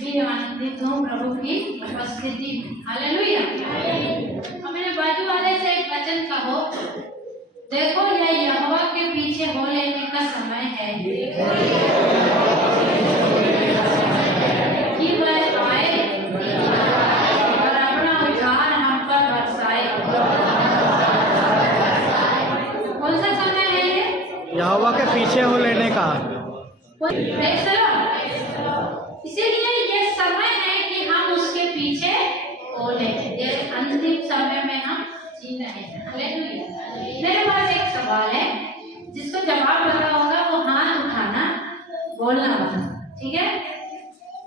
भी आनंदित हूँ प्रभु की उपस्थिति में। हालेलुया। अपने बाजू वाले से एक वचन कहो, देखो यह यहोवा के पीछे हो लेने का समय है कि वह आए और अपना उद्धार हम पर बरसाए। कौन सा समय है ये? यहोवा के पीछे हो लेने का। इसीलिए ये समय है कि हम उसके पीछे हो ले। ये अंतिम समय में हम जी रहे हैं। हालेलुया। मेरे पास एक सवाल है, जिसको जवाब पता होगा वो हाथ उठाना, बोलना होगा, ठीक है?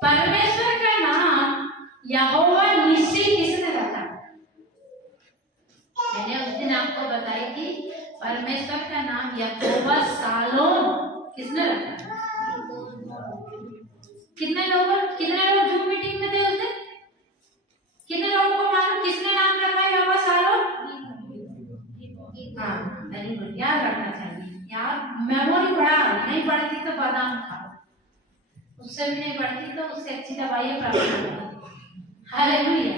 परमेश्वर का नाम यहोवा निस्सी किसने रखा? मैंने उस दिन आपको बताई थी, परमेश्वर का नाम यहोवा शालोम किसने रखा? कितने लोग जूम मीटिंग में थे उस दिन? कितने लोगों को मालूम किसने नाम रखा है यहोवा शालोम? हाँ, वेरी गुड, याद रखना चाहिए यार। मेमोरी बढ़ाओ, नहीं पढ़ती तो बादाम खाओ, उससे भी नहीं पढ़ती तो उससे अच्छी दवाइयाँ प्राप्त करो। हालेलुया।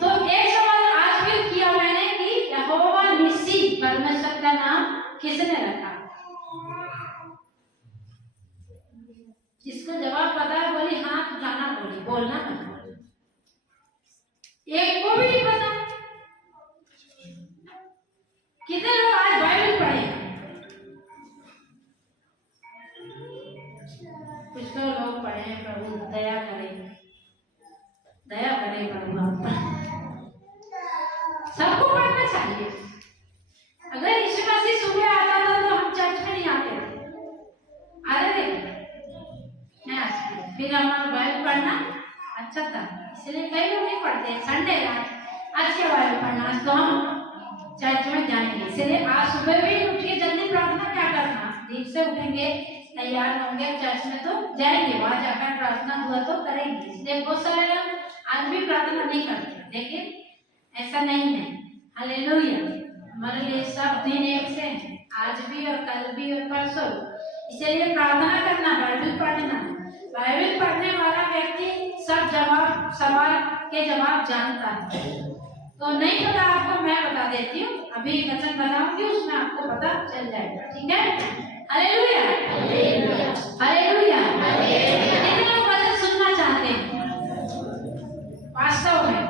तो एक सवाल आज फिर किया मैंने कि यहोवा निस्सी परमेश्वर का नाम किसने रखा? जिसको जवाब पता है बोली हाथ उठाना, बोली बोलना मत। एक को भी नहीं पता। कितने लोग आज बाइबल पढ़े? कुछ तो लोग पढ़े हैं। प्रभु दया करें, दया करें प्रभु आप पर। सबको पढ़ना चाहिए। अगर यीशु मसीह सुबह आता था तो हम चर्च में नहीं आते थे, आते थे फिर हमारा बाइबल पढ़ना अच्छा था, इसलिए कई लोग नहीं पढ़ते। संडे आज के बाइबल पढ़ना, आज तो हम चर्च में जाएंगे। इसलिए आज सुबह भी उठ के जल्दी प्रार्थना क्या करना, देर से उठेंगे, तैयार होंगे, चर्च में तो जाएंगे, वहां जाकर प्रार्थना हुआ तो करेंगे। इसलिए बहुत सारे लोग आज भी प्रार्थना नहीं करते, लेकिन ऐसा नहीं है। हालेलुया। हमारे लिए सब दिन एक से हैं, आज भी और कल भी और परसों। इसलिए प्रार्थना करना, बाइबल पढ़ना। बाइबल पढ़ने वाला व्यक्ति सब सवाल के जवाब जानता है। तो नहीं पता आपको, मैं बता देती हूँ, अभी वचन बताऊंगी, उसमें आपको पता चल जाएगा, ठीक है? Hallelujah, hallelujah. कितने लोग वचन सुनना चाहते हैं? वास्तव में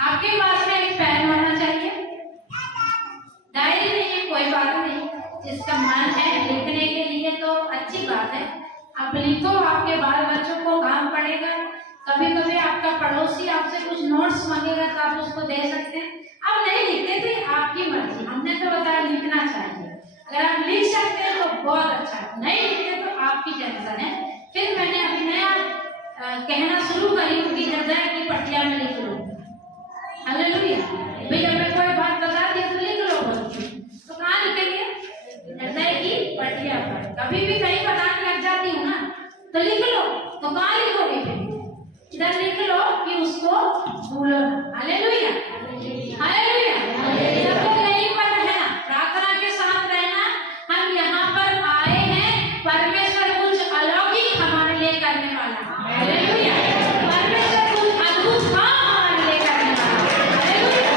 आपके पास में एक पेन होना चाहिए, डायरी नहीं है कोई बात नहीं, जिसका मन है लिखने के लिए तो अच्छी बात है, आप लिखो। आपके बाल बच्चों को काम पड़ेगा। कभी कभी आपका पड़ोसी आपसे कुछ नोट्स मांगेगा तो आप उसको दे सकते हैं। आप नहीं लिखते तो आपकी मर्जी, हमने तो बताया लिखना चाहिए। अगर आप लिख सकते हैं तो बहुत अच्छा है, नहीं लिखते तो आपकी टेंशन है। फिर मैंने अभी नया कहना शुरू करी कि हृदय की पटिया में लिख लो। हालेलुया। भाई हमें कोई बात बता दी तो लिख लो, तो कहाँ लिखेंगे? हृदय की पटिया पर। कभी भी कहीं बताने लग जाती हूँ ना तो लिख लो, तो कहाँ लिखोगे? फिर इधर लिख लो कि उसको भूलो ना। Hallelujah, hallelujah. सब लोग यही पर रहना, प्रार्थना के साथ रहना। हम यहाँ पर आए हैं, परमेश्वर कुछ अलौकिक हमारे लिए करने वाला। हालेलुया। परमेश्वर कुछ अद्भुत काम हमारे लिए करने वाला। हालेलुया।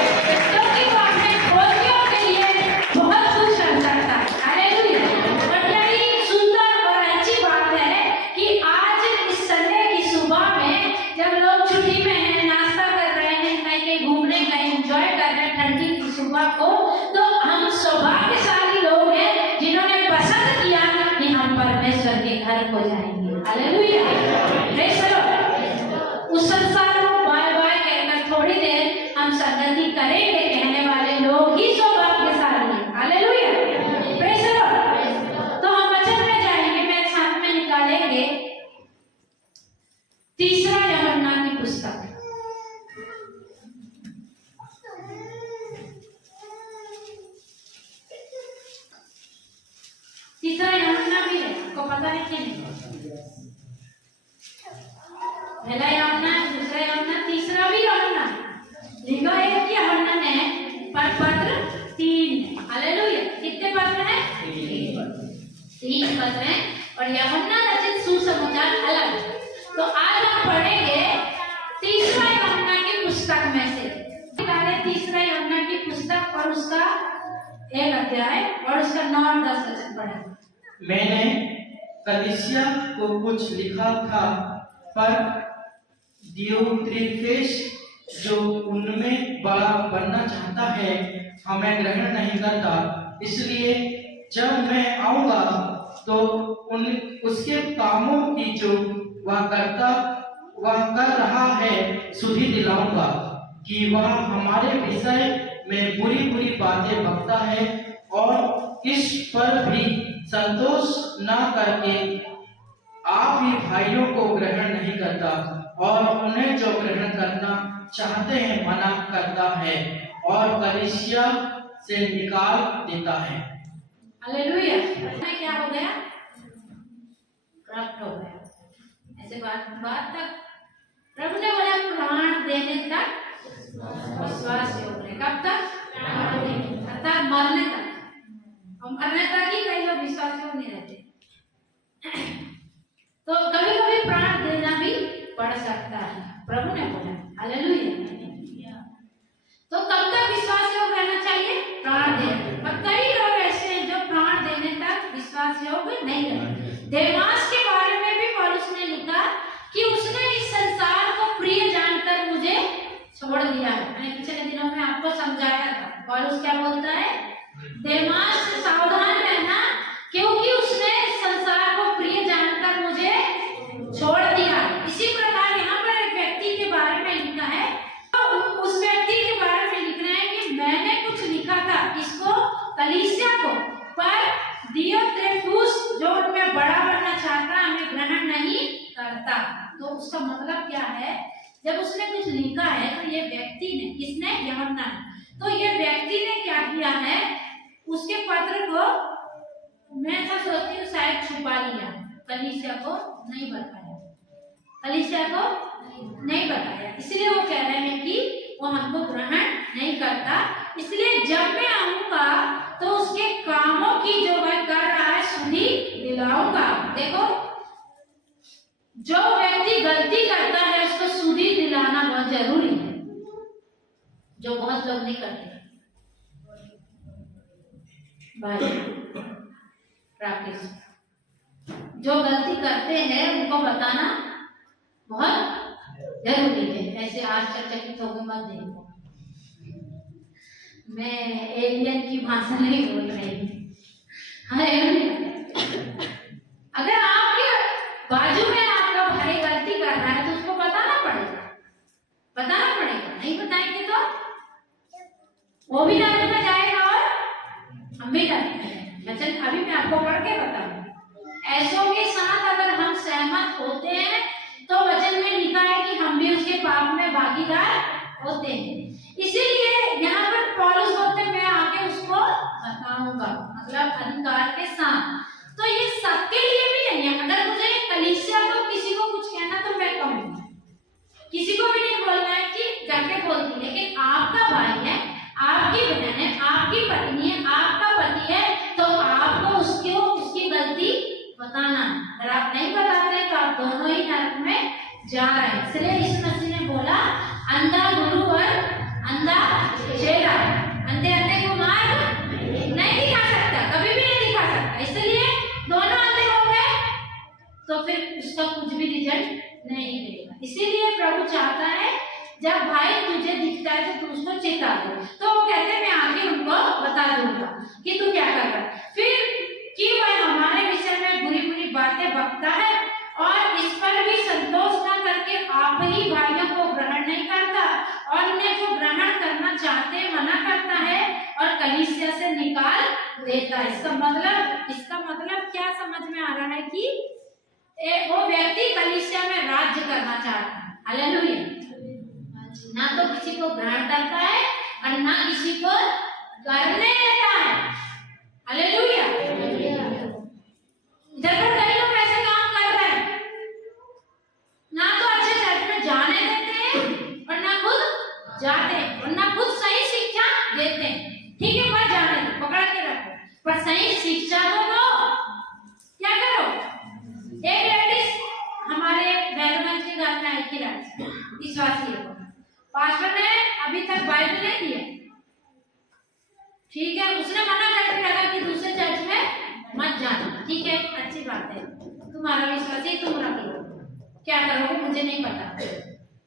क्योंकि वो अपने खोजियों के लिए बहुत कुछ कर सकता है। हालेलुया। और यही सुंदर और अच्छी बात है कि आज इस संडे की सुबह में जब लोग छुट्टी में हैं, नाश्ता कर रहे हैं, कहीं घूमने गए, एंजॉय कर रहे हैं ठंडी की सुबह को, तो हम सौभाग्यशाली लोग हैं जिन्होंने पसंद किया कि हम परमेश्वर के घर को जाएंगे। हालेलुया। Praise the Lord. उस संसार को बाय बाय कहकर थोड़ी देर हम संगति करेंगे कहने वाले लोग ही सौभाग्यशाली हैं। हालेलुया। Praise the Lord. तो हम वचन में जाएंगे, मेरे साथ में निकालेंगे तीसरा यूहन्ना की पुस्तक। तीसरा यूहन्ना भी है, आपको पता है कि नहीं? पहला यूहन्ना, दूसरा यूहन्ना, तीसरा भी यूहन्ना। लिखा है कि यूहन्ना ने पत्र 3। हालेलुया। कितने पत्र हैं? 3 पत्र हैं। और यूहन्ना रचित सुसमाचार अलग। तो आज अध्याय और उसका 9 और 10 वचन पढ़े। मैंने कलीसिया को कुछ लिखा था, पर दियोत्रेफेस जो उनमें बड़ा बनना चाहता है हमें ग्रहण नहीं करता। इसलिए जब मैं आऊंगा तो उसके कामों की जो वह कर रहा है शुद्धि दिलाऊंगा कि वह हमारे विषय में बुरी बुरी बातें बकता है और इस पर भी संतोष न करके आप ही भाइयों को ग्रहण नहीं करता और उन्हें जो ग्रहण करना चाहते हैं मना करता है और कलीसिया से निकाल देता है। हालेलुया। क्या हो गया? करप्ट हो गया। ऐसे बात तक प्रभु ने बोला प्राण देने तक विश्वास योग्य है। कब तक? प्राण देने अर्थात मरने तक। और मरने तक ही कई लोग विश्वास योग्य नहीं रहते। तो कभी कभी प्राण देना भी पड़ सकता है, प्रभु ने बोला। हालेलुया। तो कब तक विश्वास योग्य रहना चाहिए? प्राण देने। और कई लोग ऐसे हैं जो प्राण देने तक विश्वास योग्य नहीं रहते। देमास के बारे में भी पौलुस ने लिखा कि उसने इस संसार को प्रिय जानकर मुझे छोड़ दिया है। मैंने पिछले दिनों में आपको समझाया था। पौलुस क्या बोलता है? देमास से सावधान रहना, क्योंकि उसने संसार को प्रिय जानकर मुझे छोड़ दिया। इसी प्रकार यहाँ पर एक व्यक्ति के बारे में लिखा है, तो उस व्यक्ति के बारे में लिख रहे हैं कि मैंने कुछ लिखा था इसको, कलीसिया को, पर दियोत्रेफेस जो उनमें बड़ा बनना चाहता हमें ग्रहण नहीं करता। तो उसका मतलब क्या है? जब उसने कुछ लिखा है तो ये व्यक्ति ने, किसने? यूहन्ना ने। तो ये व्यक्ति ने क्या किया है? उसके पत्र को, मैं ऐसा सोचती हूँ, शायद छुपा लिया, कलीसिया को नहीं बताया, कलीसिया को नहीं बताया। इसलिए वो कह रहे हैं कि वो हमको ग्रहण नहीं करता। इसलिए जब मैं आऊंगा तो उसके कामों की जो वह कर रहा है शुद्धि दिलाऊंगा। देखो, जो व्यक्ति गलती करता है उसको शुद्धि दिलाना बहुत जरूरी है, जो बहुत लोग नहीं करते। राकेश, जो गलती करते हैं उनको बताना बहुत जरूरी है। ऐसे आश्चर्यचकित होकर मत देखो, मैं एलियन की भाषा नहीं बोल रही। अगर आपके बाजू में आपका भाई गलती कर रहा है तो उसको बताना पड़ेगा, बताना पड़ेगा। नहीं बताएंगे तो वो भी नरक में जाएगा और हम भी नरक में जाएंगे। वचन अभी मैं आपको पढ़ के बताऊंगा। ऐसों के साथ अगर हम सहमत होते हैं तो वचन में लिखा है कि हम भी उसके पाप में भागीदार होते हैं। इसीलिए यहाँ पर पौलुस बोलते हैं मैं आके उसको बताऊंगा, मतलब अधिकार के साथ। तो ये सबके लिए भी नहीं है। अगर मुझे कलीसिया को किसी को कुछ कहना तो मैं कहूंगी, किसी को भी नहीं बोलना है कि जाके बोल दी। लेकिन आपका भाई है, आपकी बहन है, आपकी पत्नी है, आपका पति है, तो आपको उसकी गलती बताना। अगर आप नहीं बताते तो आप दोनों ही नरक में जा रहे हैं। इसलिए यीशु मसीह ने बोला अंधा गुरु और अंधा चेला अंधे अंधे को मार्ग नहीं दिखा सकता, कभी भी नहीं दिखा सकता। इसलिए दोनों अंधे हो गए तो फिर उसका कुछ भी रिजल्ट नहीं मिलेगा। इसीलिए प्रभु चाहता है जब भाई तुझे दिखता है तो तू उसको चेता दे। तो वो कहते हैं मैं आगे उनको बता दूंगा कि तू क्या कर रहा है। फिर कि वह हमारे विषय में बुरी बुरी बातें बकता है और इस पर भी संतोष न करके आप ही भाइयों को ग्रहण नहीं करता और उन्हें जो ग्रहण करना चाहते हैं मना करता है और कलीसिया से निकाल देता है। इसका मतलब क्या समझ में आ रहा है कि वो व्यक्ति कलीसिया में राज्य करना चाहता है। हालेलुया। ना तो किसी को ग्रहण करता है और ना किसी को करने देता है। हालेलुया। इधर पर कई लोग ऐसे काम कर रहे हैं, ना तो अच्छे चर्च में जाने देते हैं और ना खुद जाते हैं और ना खुद सही शिक्षा देते हैं। ठीक है, मत जाने दो, पकड़ के रखो, पर सही शिक्षा तो दो। क्या करो? एक लेडीज हमारे बैरगंज के घर में आई थी, विश्वासी है। पास्टर ने अभी तक बाइबल नहीं दिया, ठीक है, उसने मना करके तुम्हारा विश्वास ही तुम रख लो, क्या करोगे मुझे नहीं पता,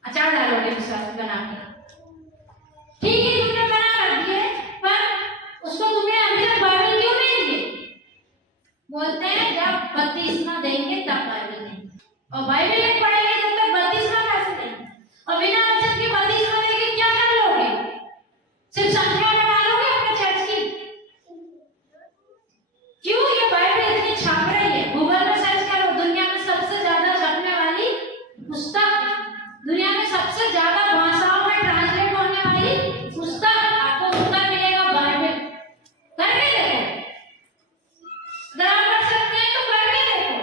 अचार डालोगे विश्वास बना के, ठीक है तुमने मना कर दिए, पर उसको तुमने अभी तक बाइबल क्यों नहीं दी? बोलते हैं जब बपतिस्मा देंगे तब बाइबल देंगे, और बाइबल नहीं पढ़ेंगे जब तक बपतिस्मा कैसे देंगे? और बिना वचन के बपतिस्मा देके क्या कर लोगे? सिर्फ संख्या बढ़ा लोगे अपने चर्च की? क्यों ये बाइबल इतनी छाप रही है? गूगल में सर्च करो, दुनिया में सबसे ज्यादा छपने वाली पुस्तक, दुनिया में सबसे ज्यादा भाषाओं में ट्रांसलेट होने वाली पुस्तक, आपको उत्तर मिलेगा बाइबल। करके देखो, अगर आप कर सकते हैं तो करके देखो।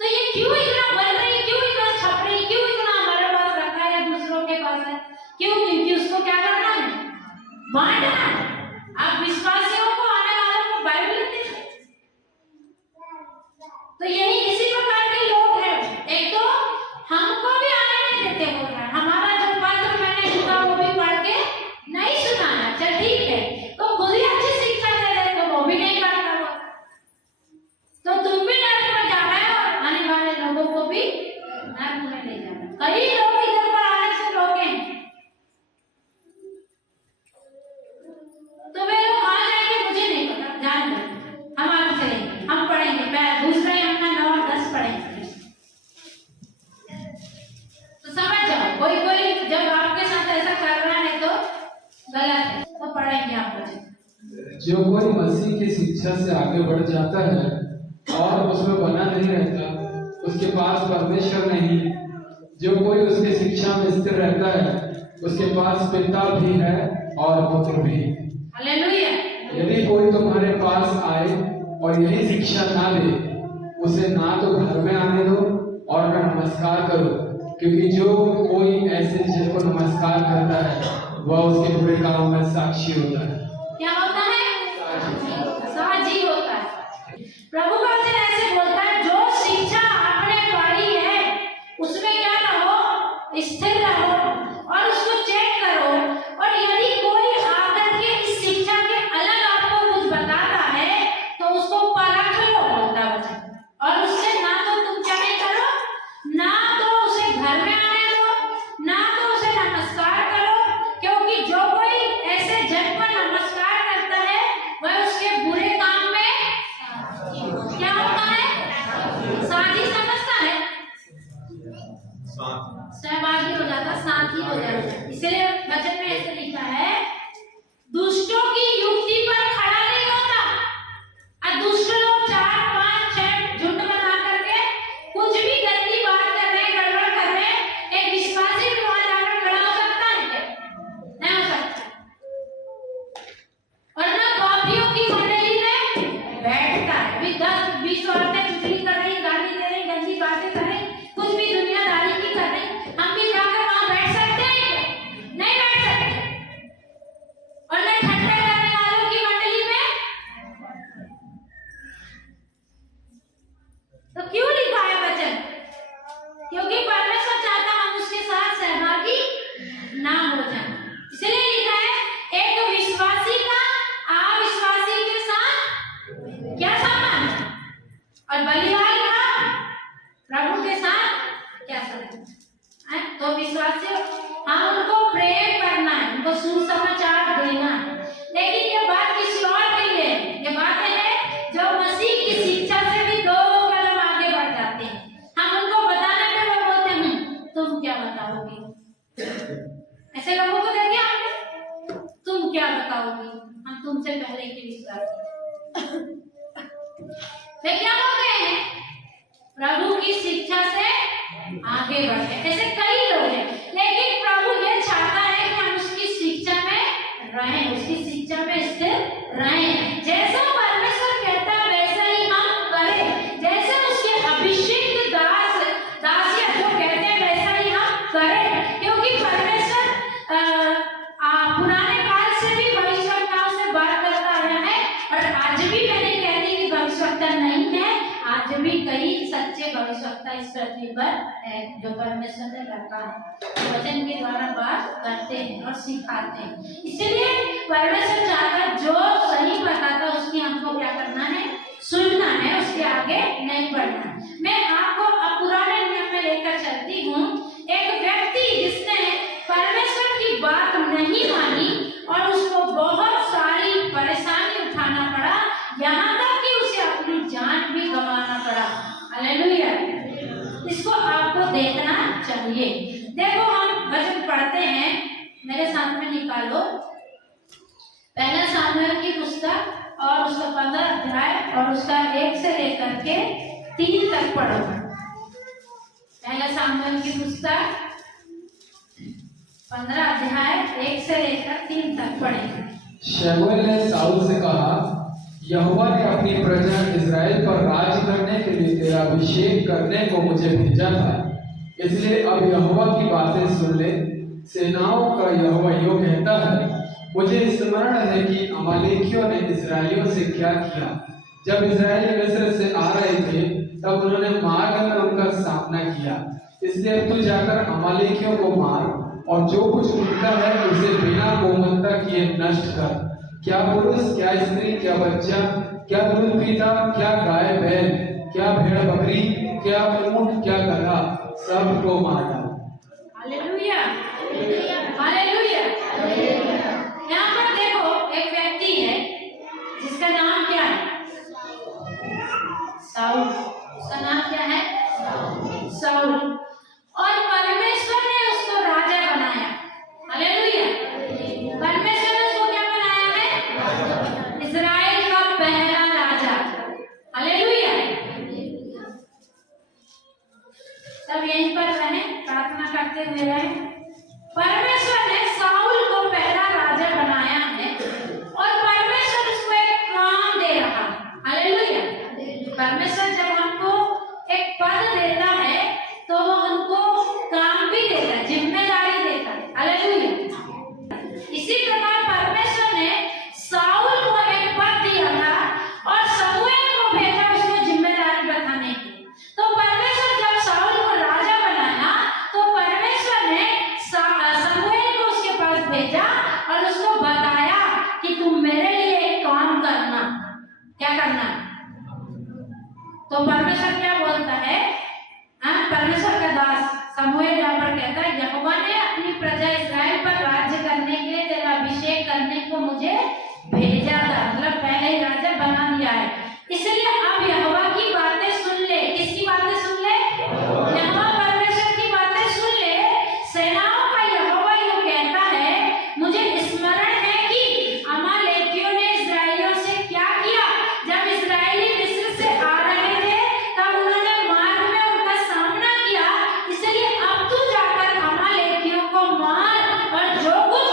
तो ये क्यों इतना बन रही, क्यों इतना छप रही, क्यों इतना हमारे पास रखा है या दूसरों के पास है? क्यों? क्योंकि उसको क्या करना है? बांटना है। आप विश्वासियों को, आने वालों को बाइबल नहीं दे। तो यही इसी प्रकार के लोग हैं। एक तो हमको भी आने नहीं देते बोल रहा है, हमारा जो पत्र मैंने सुना वो भी पढ़ के नहीं सुनाना, चल ठीक है, तो खुद ही अच्छी शिक्षा दे रहे तो वो भी नहीं करता वो, तो तुम भी नर्क में जाना है और आने वाले लोगों को भी नर्क में ले जाना। कई लोग इधर पर आने से रोके हैं, तो वे लोग कहाँ जाएंगे मुझे नहीं पता, जान दो, हम आगे चलेंगे, हम पढ़ेंगे, मैं दूसरा ही अपना 9 और 10 पढ़ेंगे। तो समझ जाओ, कोई कोई जब आपके साथ ऐसा कर रहा है तो गलत है, तो पढ़ेंगे आप मुझे। जो कोई मसीह की शिक्षा से आगे बढ़ जाता है और उसमें बना नहीं रहता, उसके पास परमेश्वर नहीं। जो कोई उसकी शिक्षा में स्थिर रहता है, उसके पास पिता भी है और पुत्र भी। हालेलुया। यदि कोई तुम्हारे पास आए और यही शिक्षा ना दे, उसे ना तो घर में आने दो और न नमस्कार करो, क्योंकि जो कोई ऐसे जिसको नमस्कार करता है वह उसके बुरे कामों में साक्षी होता है। क्या होता है? साझी होता है। प्रभु का वचन ऐसे बोलता है, जो शिक्षा आपने पाई है उसमें क्या रहो, स्थिर रहो और उसको चेक करो, और यदि कोई आकर के इस शिक्षा के अलग आपको कुछ बताता है तो उसको परख लो, बोलता वचन, और उससे ना तो तुम क्या नहीं करो, ना तो उसे घर में आने दो, ना तो उसे नमस्कार करो, क्योंकि जो कोई ऐसे जन को नमस्कार करता है वह उसके बुरे काम में क्या होता है? साथी समझता है, सहभागी हो जाता, साथी हो जाता। इसलिए वचन में ऐसे लिखा है, दुष्टों की युक्ति पर खड़ा नहीं होता। और दुष्ट लोग 4, 5, 6 झुंड बना करके कुछ भी गंदी बात कर रहे, गड़बड़ कर रहे, एक विश्वासी भी वहां जाकर खड़ा हो सकता है क्या? नहीं हो सकता। और ना पापियों की मंडली में बैठता है, भी 10, 20 औरतें चुगली कर रही, गाली दे रही, गंदी बातें कर रही, कुछ भी दुनियादारी की कर रही, हम भी जाकर वहां बैठ सकते हैं क्या? नहीं बैठ सकते। और न ठट्ठा करने वालों की मंडली में, तो क्यों लिखा है वचन? क्योंकि परमेश्वर चाहता हम उसके साथ सहभागी ना हो जाए, इसलिए लिखा है, एक विश्वासी का अविश्वासी के साथ क्या संबंध, और बलिदान का प्रभु के साथ क्या संबंध है? तो विश्वासियों, हम उनको प्रेम करना है, उनको सुसमाचार देना है, लेकिन ये बात किसी और के लिए, ये बात है जो मसीह की शिक्षा से भी 2 कदम आगे बढ़ जाते हैं। हम उनको बताने पे वो बोलते हैं, तुम क्या बताओगे? ऐसे लोगों को देखिए आपने, तुम क्या बताओगे, हम तुमसे पहले के विश्वास। वे क्या हो गए हैं? प्रभु की शिक्षा से आगे बढ़े। ऐसे कई लोग हैं, लेकिन प्रभु ये चाहता है कि हम उसकी शिक्षा में रहें, उसकी शिक्षा में स्थिर रहें। जैसा परमेश्वर कहता है वैसा ही हम करें, जैसे उसके अभिषिक्त दास दासियां जो कहते हैं वैसा ही हम करें, क्योंकि परमेश्वर पुराने काल से भी भविष्यवक्ताओं से बात करता आया है, और आज भी मैं नहीं कहती कि भविष्यवक्ता नहीं है, आज भी कई सच्चे भविष्यवक्ता इस पृथ्वी पर है जो परमेश्वर ने रखा है, वचन के द्वारा बात करते हैं और सिखाते हैं। इसलिए परमेश्वर चाहता जो सही बताता उसकी हमको क्या करना है, सुनना है, उसके आगे नहीं बढ़ना। मैं आपको अब पुराने नियम में लेकर चलती हूँ। एक व्यक्ति जिसने परमेश्वर की बात नहीं मानी और उसको बहुत सारी परेशानी उठाना पड़ा, यहाँ तक कि उसे अपनी जान भी गंवाना पड़ा। हालेलुया। इसको आपको देखना चाहिए। देखो हम वचन पढ़ते हैं, मेरे साथ में निकालो पहला सामुएल की पुस्तक और उसका 15 अध्याय और उसका 1 से लेकर के 3 तक पढ़ो। पहला सामुएल की पुस्तक 15 अध्याय 1 से लेकर 3 तक पढ़े। शमूएल ने साउल से कहा, यहोवा ने अपनी प्रजा इस्राएल पर राज करने के लिए तेरा अभिषेक करने को मुझे भेजा था, इसलिए अब यहोवा की बातें सुन ले। सेनाओं का यहोवा यूं कहता है, मुझे स्मरण है कि अमालेकियों ने इस्राएलियों से क्या किया। जब इस्राएली मिस्र से आ रहे थे तब उन्होंने मार्ग में उनका सामना किया, इसलिए अब तू जाकर अमालेकियों को मार और जो कुछ उनका है उसे बिना कोमलता किए नष्ट कर। क्या पुरुष, क्या स्त्री, क्या बच्चा, क्या दूध पीता, क्या गाय बैल, क्या भेड़ बकरी, क्या ऊंट, क्या गधा, सबको मार डाल। Hallelujah, hallelujah. यहाँ पर देखो एक व्यक्ति है जिसका नाम क्या है? साउल। उसका नाम क्या है? साउल। और परमेश्वर ने उसको राजा बनाया। हालेलुया। परमेश्वर ने उसको क्या बनाया है? इस्राएल का पहला राजा। हालेलुया। सब यहीं पर रहे, प्रार्थना करते हुए रहे। परमेश्वर ने साउल को पहला राजा बनाया है और परमेश्वर उसको एक काम दे रहा है। हालेलुया। परमेश्वर जब हमको एक पद देता है तो वो हमको काम भी देता है, जिम्मेदारी देता है। हालेलुया। इसी प्रकार परमेश्वर ने साउल को एक पद दिया था और शमूएल को भेजा उसको जिम्मेदारी बताने के लिए। तो परमेश्वर जब साउल को राजा बनाया तो परमेश्वर ने शमूएल को उसके पास भेजा और उसको बताया कि तुम मेरे लिए एक काम करना। क्या करना? तो परमेश्वर क्या बोलता है? परमेश्वर का दास शमूएल यहाँ पर कहता है, यहोवा ने अपनी प्रजा इस्राएल पर राज्य करने के लिए तेरा अभिषेक करने को मुझे भेजा था। मतलब पहले ही राजा बना दिया है, इसलिए अब यहोवा की बातें सुन ले। किसकी बातें सुन ले? यहोवा परमेश्वर की बातें सुन ले। सेनाओं का यहोवा यूं कहता है, मुझे स्मरण है कि अमालेकियों ने इस्राएलियों से क्या किया। जब इस्राएली मिस्र से आ रहे थे तब उन्होंने मार्ग में उनका सामना किया, इसलिए अब तू जाकर अमालेकियों को मार और जो कुछ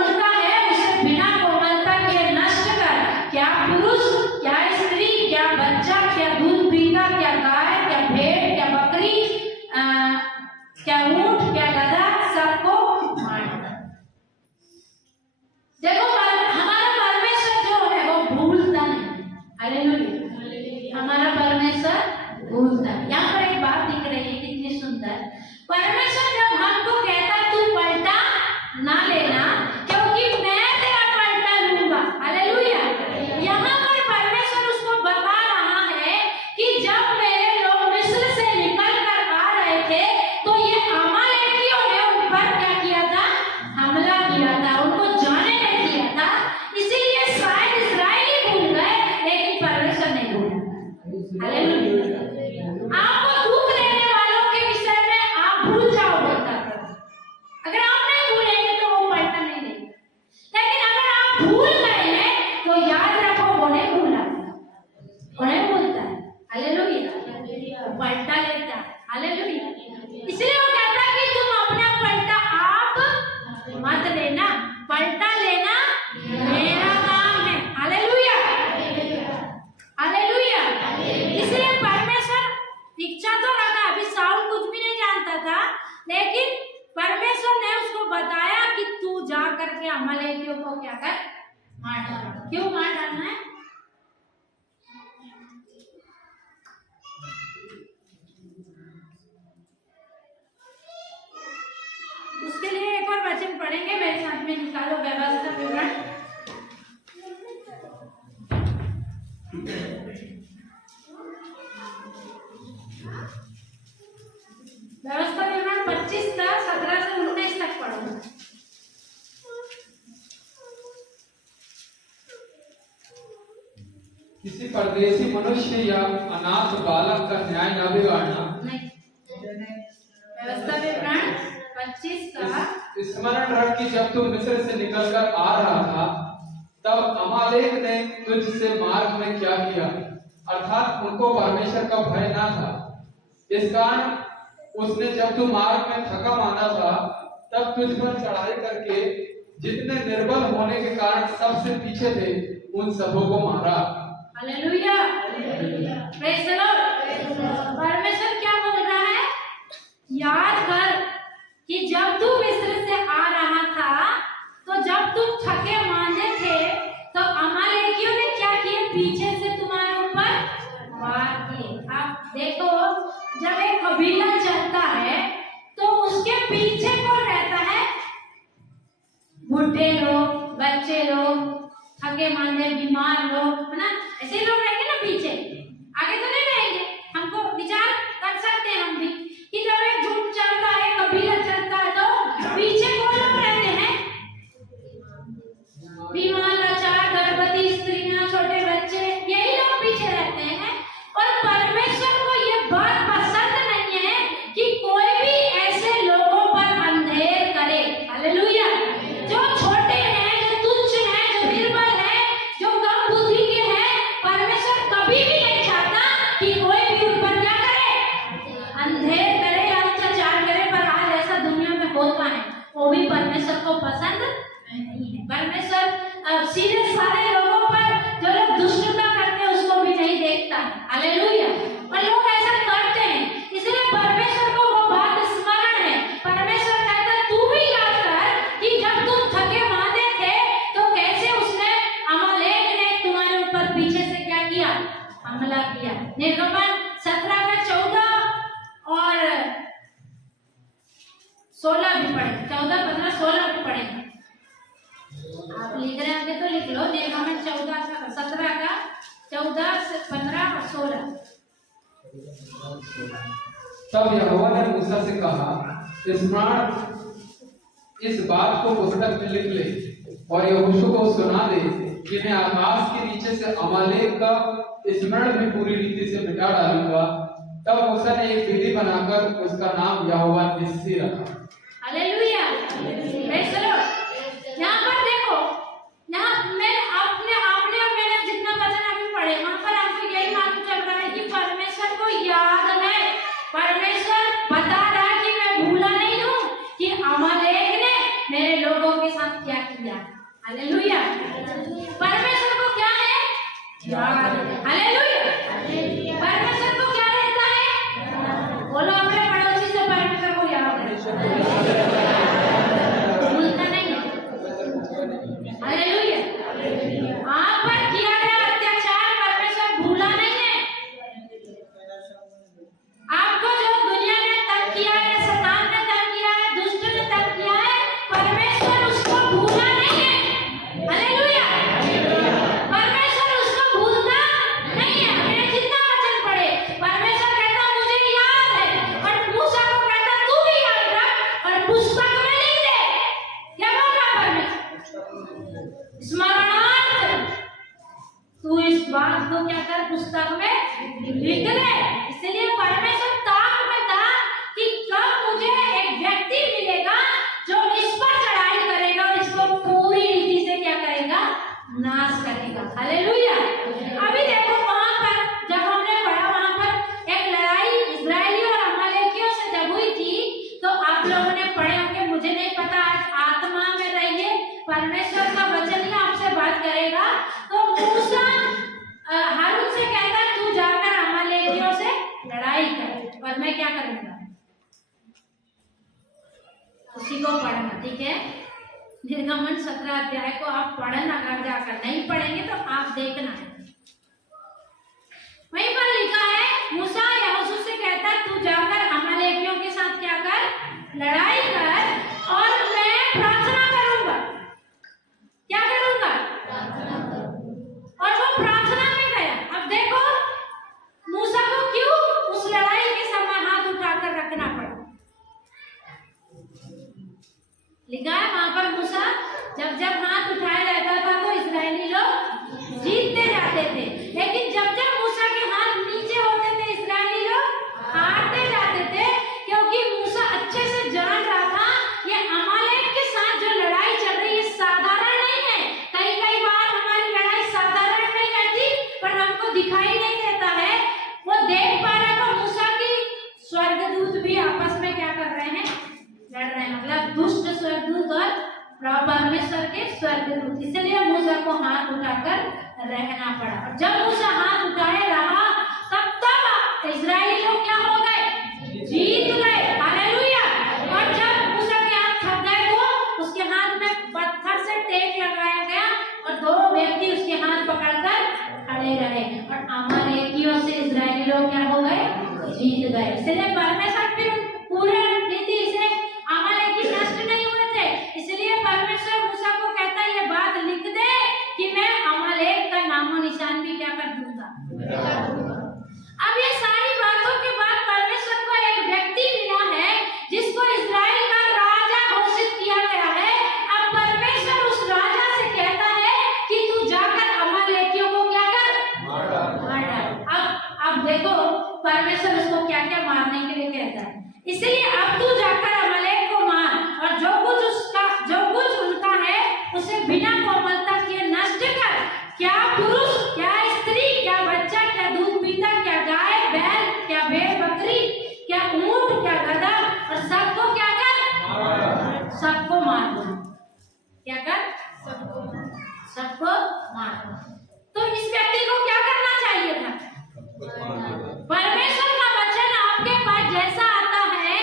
उनका है उसे बिना कोमलता के नष्ट कर। क्या पुरुष, क्या स्त्री, क्या बच्चा, क्या दूध पीता, क्या गाय, क्या भेड़, क्या बकरी, क्या ऊंट, क्या गधा, सबको मार डाल। देखो हमारा परमेश्वर जो है वो भूलता नहीं। हालेलुया। हमारा परमेश्वर भूलता है। यहाँ पर एक बात दिख रही है कितनी सुंदर। परमेश्वर जब हमको कहता है तू पलटा ना लेना क्योंकि मैं तेरा पलटा लूंगा। हालेलुया। यहाँ पर परमेश्वर उसको बता रहा है कि जब मेरे लोग मिस्र से निकल कर आ रहे थे तो ये अमालेकियों ने उन पर क्या किया था? हमला किया था, उनको जाने नहीं दिया था। इसीलिए शायद इस्राएली भूल गए लेकिन परमेश्वर नहीं भूला। हालेलुया। आपको दुख देने वालों के विषय में आप भूल जाओ बोलता है। अगर आप नहीं भूलेंगे तो वो पलटा नहीं देगा, लेकिन अगर आप भूल गए हैं तो याद रखो वो नहीं भूला, वो नहीं भूलता है। हालेलुया। वो पलटा लेता है। हालेलुया। इसलिए वो कहता है कि तुम अपना पलटा आप मत लेना, पलटा लेना मेरा काम है। हालेलुया। हालेलुया। इसलिए परमेश्वर इच्छा तो रखा। अभी साउल कुछ भी नहीं जानता था, लेकिन परमेश्वर ने उसको बताया कि तू जा करके अमालेकियों को क्या कर? मार डाल। क्यों मार डालना है? उसके लिए एक और वचन पढ़ेंगे, मेरे साथ में निकालो व्यवस्था विवरण। परदेशी मनुष्य या अनाथ बालक का न्याय न बिगाड़ना। नहीं। व्यवस्था विवरण 25 का स्मरण रख कि जब तू मिस्र से निकलकर आ रहा था तब अमालेक ने तुझसे मार्ग में क्या किया, अर्थात उनको परमेश्वर का भय ना था। इस कारण उसने जब तू मार्ग में थका माना था तब तुझ पर चढ़ाई करके जितने निर्बल होने के कारण सबसे पीछे थे उन सबों को मारा। Hallelujah, praise the Lord. परमेश्वर क्या बोल रहा है? याद कर कि जब तू मिस्र से आ रहा था तो जब तुम थके मांदे थे तो अमालेकियों ने क्या किए? पीछे से तुम्हारे ऊपर वार किए। आप देखो, जब एक कबीला चलता है तो उसके पीछे कौन रहता है? बुढ़े लोग, बच्चे लोग, थके मांदे बीमार लोग, है ना? ऐसे लोग रहेंगे ना पीछे, आगे तो नहीं रहेंगे। हमको विचार कर सकते हैं हम भी कि जब एक झुंड चलता है, कबीला चलता है तो पीछे कौन लोग रहते हैं? बीमार, लाचार, गर्भवती स्त्रियां, छोटे बच्चे, यही लोग पीछे रहते हैं। और परमेश्वर को ये बात पसंद नहीं है कि कोई भी ऐसे लोगों पर अंधेर करे। हालेलुया। जो छोटे हैं, जो तुच्छ हैं, जो निर्बल हैं, जो कम बुद्धि के हैं, परमेश्वर कभी भी नहीं चाहता कि कोई भी उन पर क्या करे? अंधेर करे या अत्याचार करे। पर आज ऐसा दुनिया में होता है, वो भी परमेश्वर को पसंद नहीं है। परमेश्वर सीधे सारे लोगों पर जो लोग दुष्टता करते हैं उसको भी नहीं देखता है। हालेलुया। और लोग ऐसा करते हैं, इसलिए परमेश्वर को वो बात स्मरण है। परमेश्वर कहता है, तू भी याद कर कि जब तुम थके मांदे थे तो कैसे उसने, अमालेक ने तुम्हारे ऊपर पीछे से क्या किया? हमला किया। निर्गमन 17 का 14 और 16 भी पढ़े, 14, 15, 16 भी पढ़ेंगे। आप लिख रहे होंगे तो लिख लो। निर्गमन 17 का 14 से 15 और 16। तब यहोवा ने मूसा से कहा, स्मरण इस बात को पुस्तक में लिख ले और यहोशू को सुना दे कि मैं आकाश के नीचे से अमालेक का स्मरण भी पूरी रीति से मिटा डालूंगा। तब मूसा ने एक विधि बनाकर उसका नाम यहोवा निस्सी रखा। Hallelujah, praise the Lord. यहाँ पर देखो, यहाँ मैं आपने और मैंने जितना वचन अभी पढ़े वहां पर आपको यही मालूम चल रहा है कि परमेश्वर को याद है। परमेश्वर बता रहा है कि मैं भूला नहीं हूँ कि अमालेक ने मेरे लोगों के साथ क्या किया। हालेलुया। परमेश्वर को क्या है? याद है। हालेलुया। परमेश्वर को क्या रहता है? बोलो अपने पड़ोसी से, परमेश्वर को याद है, भूलता नहीं है। हालेलुया। आप पर किया गया अत्याचार परमेश्वर भूला नहीं है। आपको जो दुनिया ने तंग किया है, शैतान ने तंग किया है, दुष्ट ने तंग किया है, परमेश्वर उसको भूला नहीं है। हालेलुया। परमेश्वर उसको भूलता नहीं है। हमने जितना वचन पढ़े, परमेश्वर कहता मुझे याद है, और मूसा को कहता तू भी याद रख और पुस्तक में लिख दे। क्या बोल रहा परमेश्वर? स्मरणार्थ तू इस बात को क्या कर? पुस्तक में लिख दे। इसलिए परमेश्वर ताक में था कि कब मुझे एक व्यक्ति मिलेगा जो इस पर चढ़ाई करेगा और इसको पूरी रीति से क्या करेगा? नाश करेगा। हालेलुया। अभी देखो वहां पर जब हमने पढ़ा, वहां पर एक लड़ाई इस्राएलियों और अमालेकियों से जब हुई थी तो आप लोगों ने पढ़े होंगे, मुझे नहीं पता। आज आत्मा में रहिए, परमेश्वर का वचन ही आपसे बात करेगा। तो मूसा हारून से कहता है तू जाकर अमालेकियों से लड़ाई कर और मैं क्या करूंगा? उसी को पढ़ना, ठीक है? निर्गमन 17 अध्याय को आप पढ़ना। अगर जाकर नहीं पढ़ेंगे तो आप देखना है, वहीं पर लिखा है मूसा यहोशू से कहता है तू जाकर अमालेकियों के साथ क्या कर? लड़ाई कर और मैं प्रार्थना करूंगा। क्या करूंगा? और वो प्रार्थना में गया। अब देखो मूसा को क्यों उस लड़ाई के समय हाथ उठाकर रखना पड़ा? लिखा है वहां पर मूसा जब जब हाथ उठाया जाता था तो इस्राएली लोग जीतते जाते मूसा को हाथ उठाकर रहना पड़ा। और जब मूसा हाथ उठाए रहा तब इजरायली लोग क्या हो गए? जीत गए। हालेलुया। और जब मूसा के हाथ थक गए तो उसके हाथ में पत्थर से टेक लगाया गया और दो व्यक्ति उसके हाथ पकड़कर खड़े रहे और अमालेकियों से इजरायली लोग क्या हो गए? जीत गए। इसलिए परमेश्वर फिर पूरे रीति से अमालेकी नष्ट नहीं हुए थे। इसलिए परमेश्वर मूसा को कहता है ये बात लिख दे कि मैं अमालेक का नामो निशान भी क्या कर दूंगा। अब ये सारी बातों के बाद परमेश्वर को एक व्यक्ति मिला है जिसको इजराइल का राजा घोषित किया गया है। अब परमेश्वर उस राजा से कहता है कि तू जाकर अमालेकियों को क्या कर? मार डाल। अब देखो परमेश्वर उसको क्या क्या मारने के लिए कहता है। इसलिए अब तू जाकर अमालेक को मार और जो कुछ उनका है उसे बिना कोमलता के नष्ट कर। क्या पुरुष, क्या स्त्री, क्या बच्चा, क्या दूध पीता, क्या गाय बैल, क्या भेड़ बकरी, क्या ऊंट, क्या गधा, और सबको क्या कर? सबको मार दो। क्या कर? सबको मार दो। तो इस व्यक्ति को क्या करना चाहिए था? परमेश्वर का वचन आपके पास जैसा आता है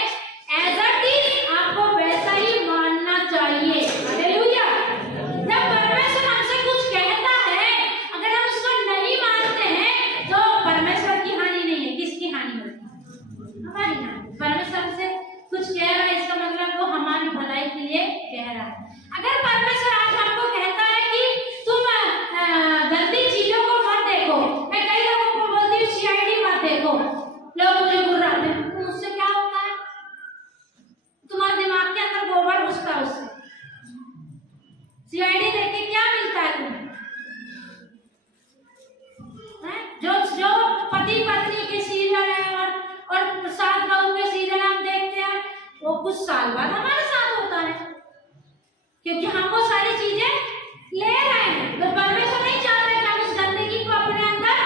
एज इट इज आपको वैसा ही मानना चाहिए। हालेलुया। जब परमेश्वर हमसे कुछ कहता है अगर हम उसको नहीं मानते हैं तो परमेश्वर की हानि नहीं है। किसकी हानि होती है? हमारी हानि। परमेश्वर हमसे कुछ कह रहा है इसका मतलब वो हमारी भलाई के लिए कह रहा है। अगर परमेश्वर आज हमको कहता है कि तुम गंदी चीजों को मत देखो, मैं कई लोगों को बोलती हूँ सीआईडी मत देखो, लोग मुझे गुर्राते हैं, तो उससे क्या होता है? तुम्हारे दिमाग के अंदर गोबर घुसता है उससे। सीआईडी देख के क्या मिलता है तुम्हें? जो पति पत्नी के सीरियल है और सास बहू के सीरियल हम देखते हैं वो कुछ साल बाद हमारे साथ होता है क्योंकि हम वो सारी चीजें ले रहे हैं। तो परमेश्वर नहीं चाहता कि हम उस गंदगी को अपने अंदर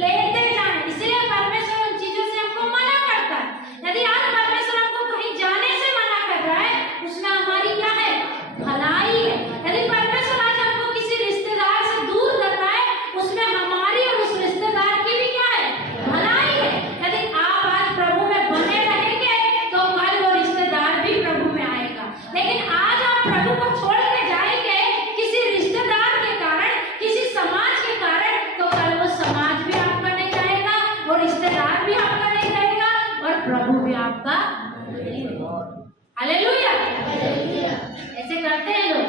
लेते जाएं। इसलिए परमेश्वर उन चीजों से हमको मना करता है। यदि आज परमेश्वर हमको कहीं जाने से मना कर रहा है उसमें हमारी क्या है? भलाई है। यदि परमेश्वर आज हमको किसी रिश्तेदार से दूर कर रहा है उसमें हमारी और उस रिश्तेदार की भी क्या है? भलाई है। यदि आप आज प्रभु में बने रहेंगे तो कल वो रिश्तेदार भी प्रभु में आएगा। लेकिन आज आप प्रभु को छोड़ के जाएंगे किसी रिश्तेदार के कारण, किसी समाज के कारण, तो कल वो समाज भी आपका नहीं रहेगा, वो रिश्तेदार भी आपका नहीं रहेगा और प्रभु भी आपका नहीं रहेगा। हालेलुया। ऐसे करते हैं लोग,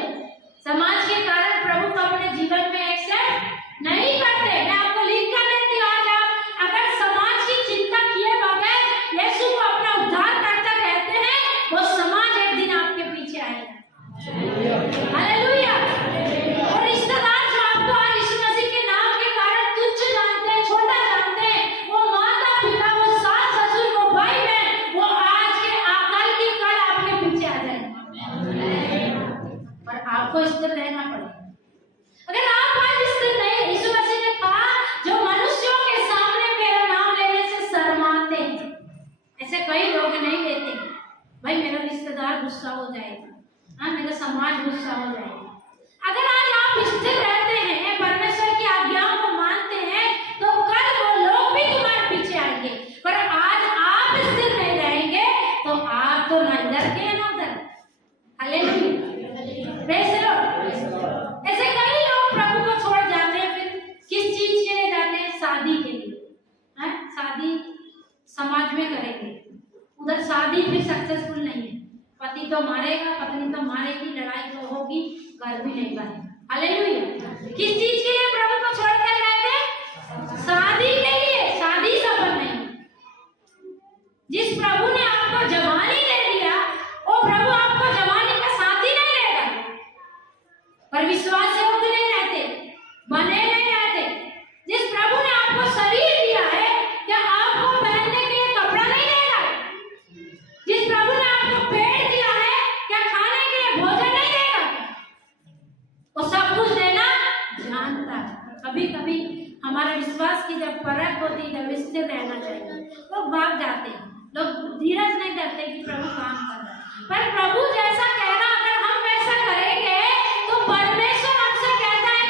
समाज के कारण प्रभु को अपने जीवन में एक्सेप्ट नहीं करते। मैं आपको लिख कर देती हूँ, आज आप अगर समाज की चिंता किए बगैर यीशु को अपना उद्धारकर्ता कहते हैं वो समाज एक दिन आपके पीछे आएगा। हालेलुया। और रिश्तेदार जो आपको आज यीशु मसीह के नाम के कारण तुच्छ जानते हैं, छोटा जानते हैं, वो माता पिता, वो सास ससुर, वो भाई बहन, वो आज के कल की कल आपके पीछे आ जाएंगे और आपको स्थिर रहना पड़ेगा। अगर आप आज स्थिर नहीं, यीशु मसीह ने कहा जो मनुष्यों के सामने मेरा नाम लेने से शर्माते हैं, ऐसे कई लोग नहीं लेते भाई मेरा रिश्तेदार गुस्सा हो जाएगा, हाँ मेरा समाज गुस्सा हो जाएगा। अगर आज आप स्थिर रहते हैं, परमेश्वर की आज्ञाओं को मानते हैं, तो कल वो लोग भी तुम्हारे पीछे आएंगे। पर आज आप स्थिर नहीं रहेंगे तो आप तो ना इधर के ना उधर। हालेलुया। Praise the Lord. ऐसे कई लोग प्रभु को छोड़ जाते हैं। फिर किस चीज के लिए जाते हैं? शादी के लिए। शादी समाज में करेंगे, उधर शादी भी सक्सेसफुल नहीं है। पति तो मारेगा, पत्नी तो मारेगी, लड़ाई तो होगी, घर भी नहीं बनेगा। हालेलुया। किस चीज के लिए प्रभु को छोड़ कर गए थे? शादी के लिए। शादी सफल नहीं। जिस प्रभु ने आपको जवानी दे दिया वो प्रभु आपको जवानी का साथी नहीं देगा। पर विश्वास से होते नहीं रहते, बने नहीं रहते। जिस प्रभु ने आपको शरीर दिया है क्या आपको पहनने के लिए कपड़ा नहीं देगा? जिस प्रभु ने आपको पेट दिया है क्या खाने के लिए भोजन नहीं देगा? वो सब कुछ देना जानता है। कभी कभी हमारे विश्वास की जब परख होती है तब स्थिर रहना चाहिए। लोग भाग जाते हैं, लोग धीरज नहीं करते कि प्रभु काम कर रहा है। पर प्रभु जैसा कह रहा अगर हम वैसा करेंगे तो परमेश्वर हमसे कहता है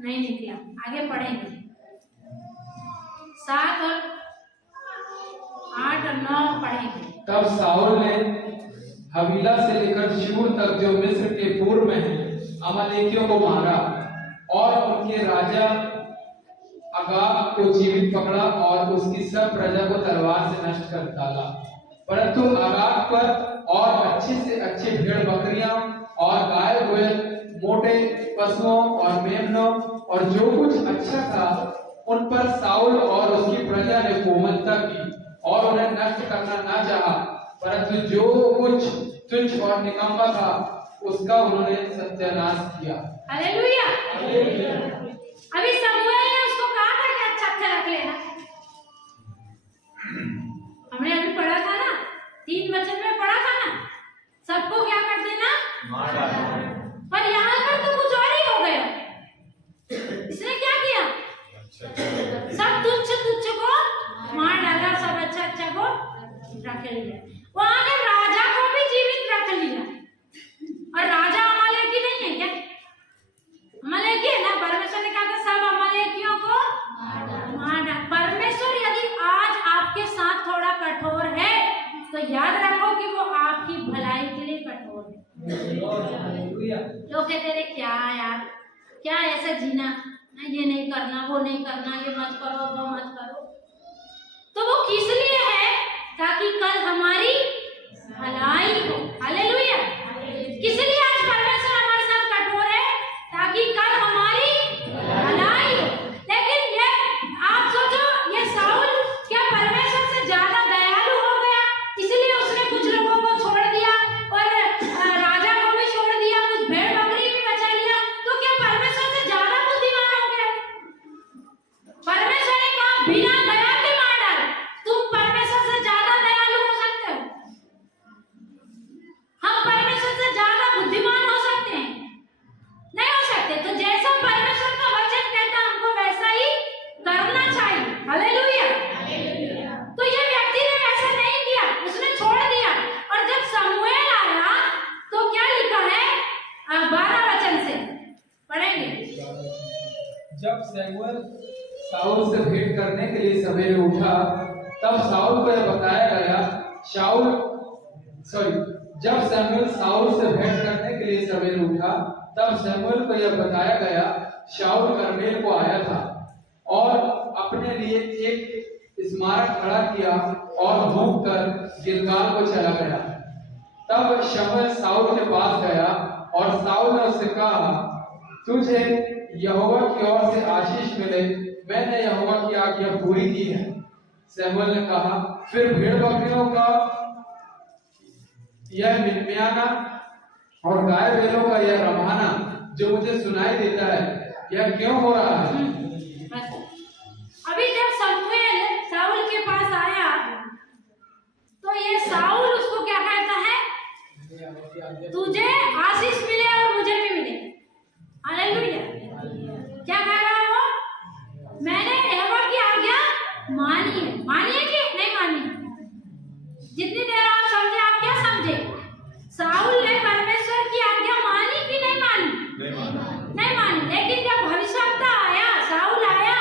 नहीं निकला। आगे पढ़ेंगे 7 और 8 और 9 पढ़ेंगे। तब साउल ने हवीला से लेकर शूर तक जो मिस्र के पूर्व में है अमालेकियों को मारा और उनके राजा अगाग को जीवित पकड़ा और उसकी सब प्रजा को तलवार से नष्ट कर डाला। परंतु अगाग पर और अच्छे से अच्छे भेड़ बकरियां और गाय बैल मोटे पशुओं और मेमनों और जो कुछ अच्छा था उन पर साउल और उसकी प्रजा ने कोमलता की और उन्हें नष्ट करना ना चाहा, परंतु जो कुछ तुच्छ और निकम्मा था उसका उन्होंने सत्यानाश किया। हालेलुया। अभी शमूएल ने उसको कहा था कि अच्छा अच्छा रख लेना। हमने अभी पढ़ा था ना, 3 वचन में पढ़ा था ना, सबको क्या कर देना, मार डालना। पर यहाँ पर तो कुछ और ही हो गया। इसने क्या किया, सब तुच्छ तुच्छ को मार डाला, सब अच्छा अच्छा को रख लिया। वहां के राजा को भी जीवित रख लिया। और राजा अमालेकी नहीं है क्या, अमालेकी है ना। परमेश्वर ने कहा था सब अमालेकियों को मार डाल। परमेश्वर यदि आज आपके साथ थोड़ा कठोर है तो याद रखो कि वो आपकी भलाई के लिए कठोर है। लोग कहते रहे क्या यार, क्या ऐसा जीना, ये नहीं करना, वो नहीं करना, ये मत करो, वो मत करो। तो वो किस लिए है, ताकि कल हमारी भलाई हो। हालेलुया। किस लिए आज परमेश्वर हमारे साथ कठोर है, ताकि कल हमारी भलाई हो। लेकिन ये आप सोचो, ये साउल क्या परमेश्वर से ज्यादा दयालु हो गया, इसलिए उसने कुछ लोगों को छोड़ दिया और राजा को भी छोड़ दिया, कुछ भेड़ बकरी भी बचा लिया, तो क्या परमेश्वर से ज्यादा बुद्धिमान हो गया? परमेश्वर ने कहा बिना दया के मार डाल। तुम परमेश्वर से ज्यादा दयालु हो सकते हो, हम परमेश्वर से ज्यादा बुद्धिमान हो सकते हैं? नहीं हो सकते। तो जैसा परमेश्वर का वचन कहता हमको वैसा ही करना चाहिए। हालेलुया। तो ये व्यक्ति ने वैसा नहीं किया, उसने छोड़ दिया। और जब शमूएल आया तो क्या लिखा है, 12 वचन से पढ़ेंगे। जब शमूएल साउल से भेंट करने के लिए सवेरे उठा तब साउल को यह बताया गया, जब शमूएल साउल से भेंट करने के लिए सवेरे उठा तब शमूएल को यह बताया गया, शाऊल कर्मेल को आया था और अपने लिए एक स्मारक खड़ा किया और भूख कर गिलगाल को चला गया। तब शमूएल साउल के पास गया और साउल ने उससे कहा, तुझे यहोवा की ओर से आशीष मिले, मैंने यहोवा की आज्ञा पूरी की है। शमूएल ने कहा, फिर भेड़ बकरियों का यह मिनमियाना और गाय बैलों का यह रवाना जो मुझे सुनाई देता है, यह क्यों हो रहा है? अभी जब शमूएल साउल के पास आया तो ये साउल उसको क्या कहता है, तुझे आशीष मिले और मुझे भी मिले। हालेलुया। क्या कह रहा है वो, मैंने यहोवा की आज्ञा मानी है। मानी है कि नहीं मानी? जितनी देर आप समझे, आप क्या समझे, साउल ने परमेश्वर की आज्ञा मानी कि नहीं मानी? नहीं मानी। लेकिन जब भविष्यवक्ता आया, साउल आया,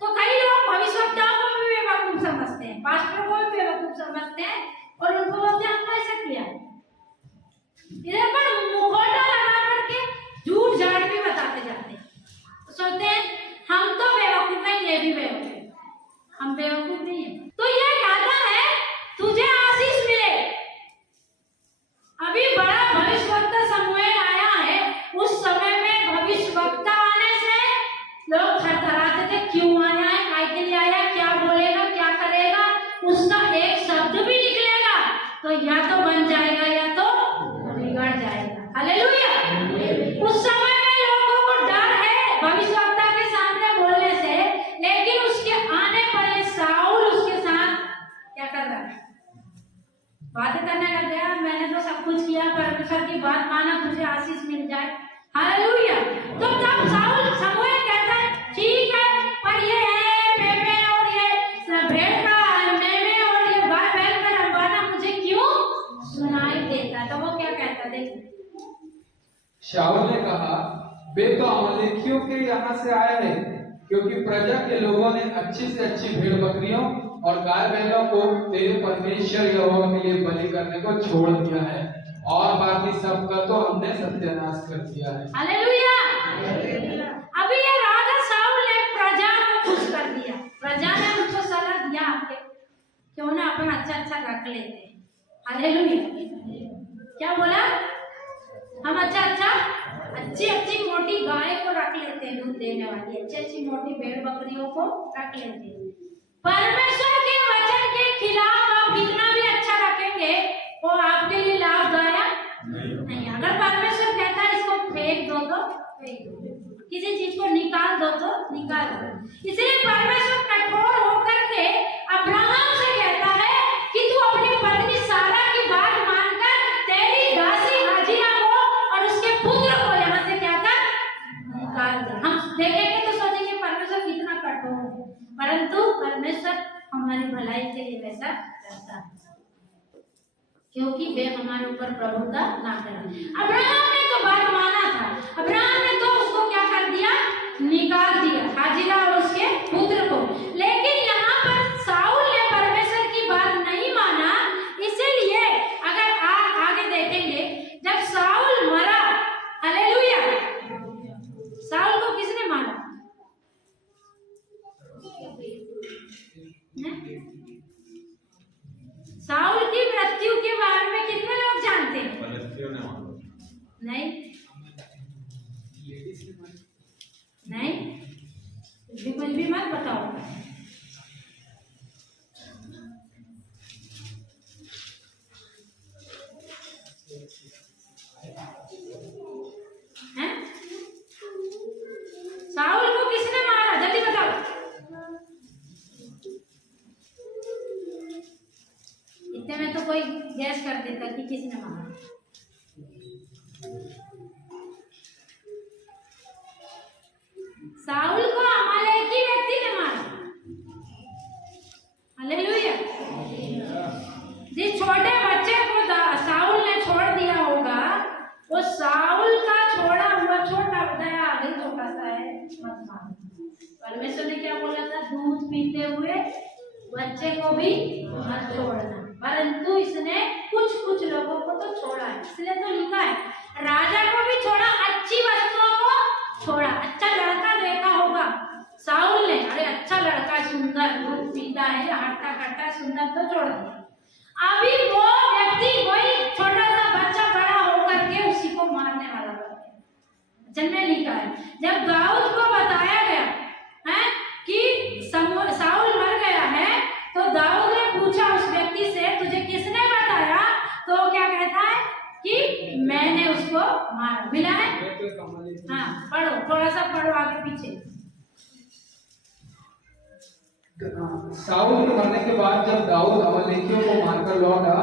तो कई लोग भविष्यवक्ताओं को भी बेवकूफ समझते हैं, पास्टर को भी बेवकूफ समझते हैं और उनको बोलते हैं हमने ऐसा किया। इधर पर मुखौटा लगा करके झूठ झाड़ भी बताते जाते हैं, सोचते हैं हम तो बेवकूफ हैं, ये भी बेवकूफ, हम बेवकूफ नहीं है। तो ये कहता है तुझे आशीष मिले। अभी बड़ा भविष्यवक्ता शमूएल आया है। उस समय में भविष्यवक्ता आने से लोग थरथराते थे, क्यों आया है, काय के लिए आया, क्या बोलेगा, क्या करेगा। उसका एक शब्द भी निकलेगा तो या तो बन जाएगा या तो बिगड़ जाएगा। हालेलुया। उस समय में लोगों को डर है भविष्यवक्ता के सामने बोलने से, लेकिन उसके आने पर साउल उसके साथ क्या कर रहा है, बातें करने लग गया। मैंने तो सब कुछ किया, परमेश्वर की बात माना, तुझे आशीष मिल जाए। हालेलुया। तो तब साउल शमूएल कहता है ठीक है, पर ये है मेमे और ये भेड़ का मेमे और ये गाय बैल का रवाना मुझे क्यों सुनाई देता? तो वो क्या कहता, देखिए। शाऊल ने कहा, वे तो अमलेकियों के यहाँ से आए हैं, क्योंकि प्रजा के लोगों ने अच्छी से अच्छी भेड़ बकरियों और गाय बैलों को तेरे परमेश्वर यहोवा के लिए बलि करने को छोड़ दिया है, और बाकी सबका तो हमने सत्यानाश कर दिया है। हालेलुया। अभी ये राजा शाऊल ने प्रजा को खुश कर दिया। प्रजा ने उनको सलाह दिया आपके क्यों ना अपन अच्छा रख लेते हैं। हालेलुया। क्या बोला? हम अच्छी मोटी गाय को रख लेते हैं, दूध देने वाली अच्छी मोटी भेड़ बकरियों को रख लेते हैं। परमेश्वर के वचन के खिलाफ आप कितना भी अच्छा रखेंगे वो आपके लिए लाभदायक नहीं। अगर परमेश्वर कहता है इसको फेंक दो तो फेंक दो, किसी चीज को निकाल दो तो निकाल दो। इसलिए परमेश्वर कठोर होकर के अब्राहम से कहता है कि तू अपनी पत्नी सारा की बात मानकर तेरी दासी हाजिरा को और उसके पुत्र को यहाँ से क्या कर निकाल दे। हम देखेंगे तो सोचेंगे परमेश्वर कितना कठोर है, परंतु परमेश्वर हमारी भलाई के लिए वैसा करता है, क्योंकि वे हमारे ऊपर प्रभुता ना करें। अब्राहम ने तो बात माना था, अब्राहम ने तो उसको क्या कर दिया, निकाल दिया, हाजिरा और उसके पुत्र को। लेकिन यहाँ पर शाऊल ने परमेश्वर की बात नहीं माना, इसीलिए अगर आप आगे देखेंगे जब शाऊल मरा, हालेलुया, शाऊल को किसने मारा? शाऊल की मृत्यु के बारे में कितने लोग जानते हैं? नहीं कुछ भी मत बताओ। हैं? शाऊल को किसने मारा? जल्दी बताओ। इतने में तो कोई गैस कर देता कि किसने मारा। शाऊल को अमालेकी व्यक्ति ने मारा। हालेलुया। जिस छोटे बच्चे को शाऊल ने छोड़ दिया होगा, वो शाऊल का छोड़ा हुआ छोटा बताया आगे छोटा सा है, मत मारो। परमेश्वर ने क्या बोला था? दूध पीते हुए बच्चे को भी मत छोड़ना, परंतु इसने कुछ लोगों को तो छोड़ा है। इसलिए तो लिखा है राजा को भी छोड़ा, अच्छी वस्तुओं को छोड़ा। अच्छा लड़का देखा होगा शाऊल ने, अरे अच्छा लड़का सुंदर, दूध पीता है, हट्टा कट्टा सुंदर, तो छोड़ दिया। अभी वो व्यक्ति वही छोटा सा बच्चा बड़ा होकर के उसी को मारने वाला बन गया। वचन में लिखा है जब दाऊद को बताया गया है कि शाऊल मर गया है, तो दाऊद ने पूछा उस व्यक्ति से, तुझे किसने बताया? तो क्या कहता है कि मैंने उसको मारा। मिला है? हाँ, पढ़ो, थोड़ा सा पढ़ो आगे पीछे। शाऊल के मरने के बाद जब दाऊद अमलेकियों को मारकर लौटा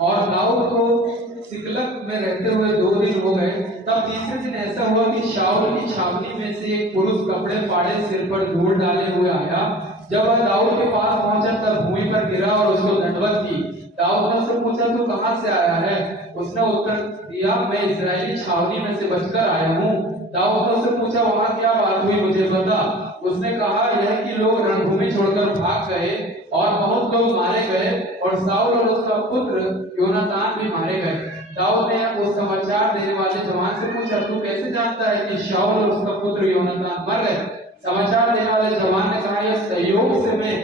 और दाऊद को सिकलग में रहते हुए 2 दिन हो गए, तब तीसरे दिन ऐसा हुआ कि शाऊल की छावनी में से एक पुरुष कपड़े फाड़े सिर पर धूल डाले हुए आया। जब वह दाऊद के पास पहुंचा तब भूमि पर गिरा और उसको दंडवत की। दाऊद ने उससे पूछा, तू कहां से आया है? उसने उत्तर दिया, मैं इजरायली छावनी में से बचकर आया हूँ। दाऊद ने उससे पूछा, वहां क्या बात हुई, मुझे बता। उसने कहा, यह कि लोग रणभूमि छोड़कर भाग गए और बहुत लोग मारे गए और शाऊल और उसका पुत्र योनातान भी मारे गए। दाऊद ने उस समाचार देने वाले जवान से पूछा, तू कैसे जानता है कि शाऊल और उसका पुत्र योनातान मर गए? समाचार देने वाले जवान ने कहा, यह संयोग से मैं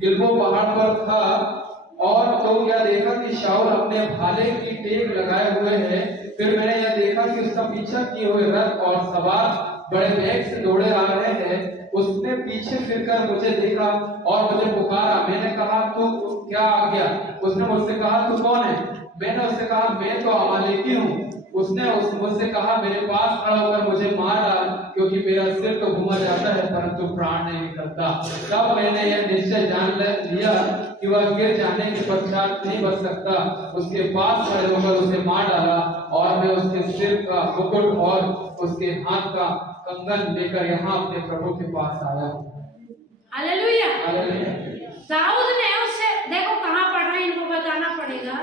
गिलबो पहाड़ पर था और तो क्या देखा कि शाऊल अपने भाले की टेक लगाए हुए है। फिर मैंने यह देखा कि उसका पीछा किए हुए रथ और सवार बड़े वेग से दौड़े आ रहे हैं। उसने पीछे फिरकर मुझे देखा और मुझे पुकारा। मैंने कहा, तू क्या आ गया? उसने मुझसे कहा, तू कौन है? मैंने उससे कहा, मैं तो अमालेकी हूँ। उसने मुझसे कहा, मेरे पास खड़ा होकर मुझे मार डाल, क्योंकि मेरा सिर तो घुमा जाता है परंतु प्राण नहीं निकलता। तब मैंने यह निश्चय जान लिया कि वह गिर जाने के पश्चात नहीं बच सकता। उसके पास खड़े होकर उसे मार डाला और मैं उसके सिर का मुकुट और उसके हाथ का कंगन लेकर यहाँ अपने प्रभु के पास आया। हालेलुया। हालेलुया। दाऊद ने उससे, देखो कहाँ पढ़ रहे हैं, इनको बताना पड़ेगा।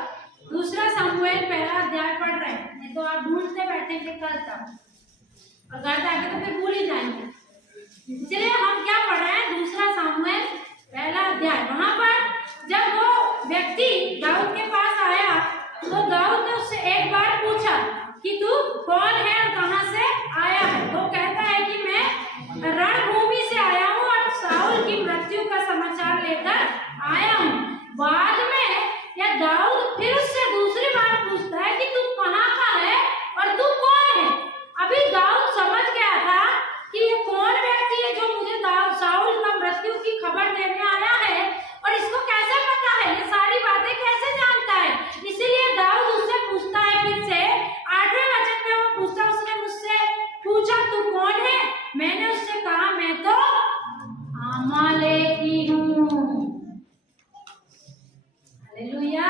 दूसरा शमूएल 1 अध्याय पढ़ रहे हैं, नहीं तो आप ढूंढते बैठेंगे कल तक। और घर जाके तो फिर भूल ही जाएंगे। इसलिए हम क्या पढ़ रहे हैं, दूसरा सामुएल पहला अध्याय। वहां पर जब वो व्यक्ति दाऊद के पास आया तो दाऊद ने उससे एक बार पूछा कि तू कौन है और कहां से आया है। वो कहता है कि मैं रणभूमि से आया हूँ और शाऊल की मृत्यु का समाचार लेकर आया हूँ। बाद में या दाऊद फिर उससे दूसरी बार पूछता है कि तू कहाँ का है और तू कौन है। अभी दाऊद समझ गया था कि ये कौन व्यक्ति है जो मुझे शाऊल का मृत्यु की खबर देने आया है और इसको कैसे पता है, ये सारी बातें कैसे जानता है। इसीलिए दाऊद उससे पूछता है फिर से 8वें वचन में वो पूछता, उसने मुझसे पूछा तू कौन है। मैंने उससे कहा मैं तो अमालेकी हूँ। Hallelujah,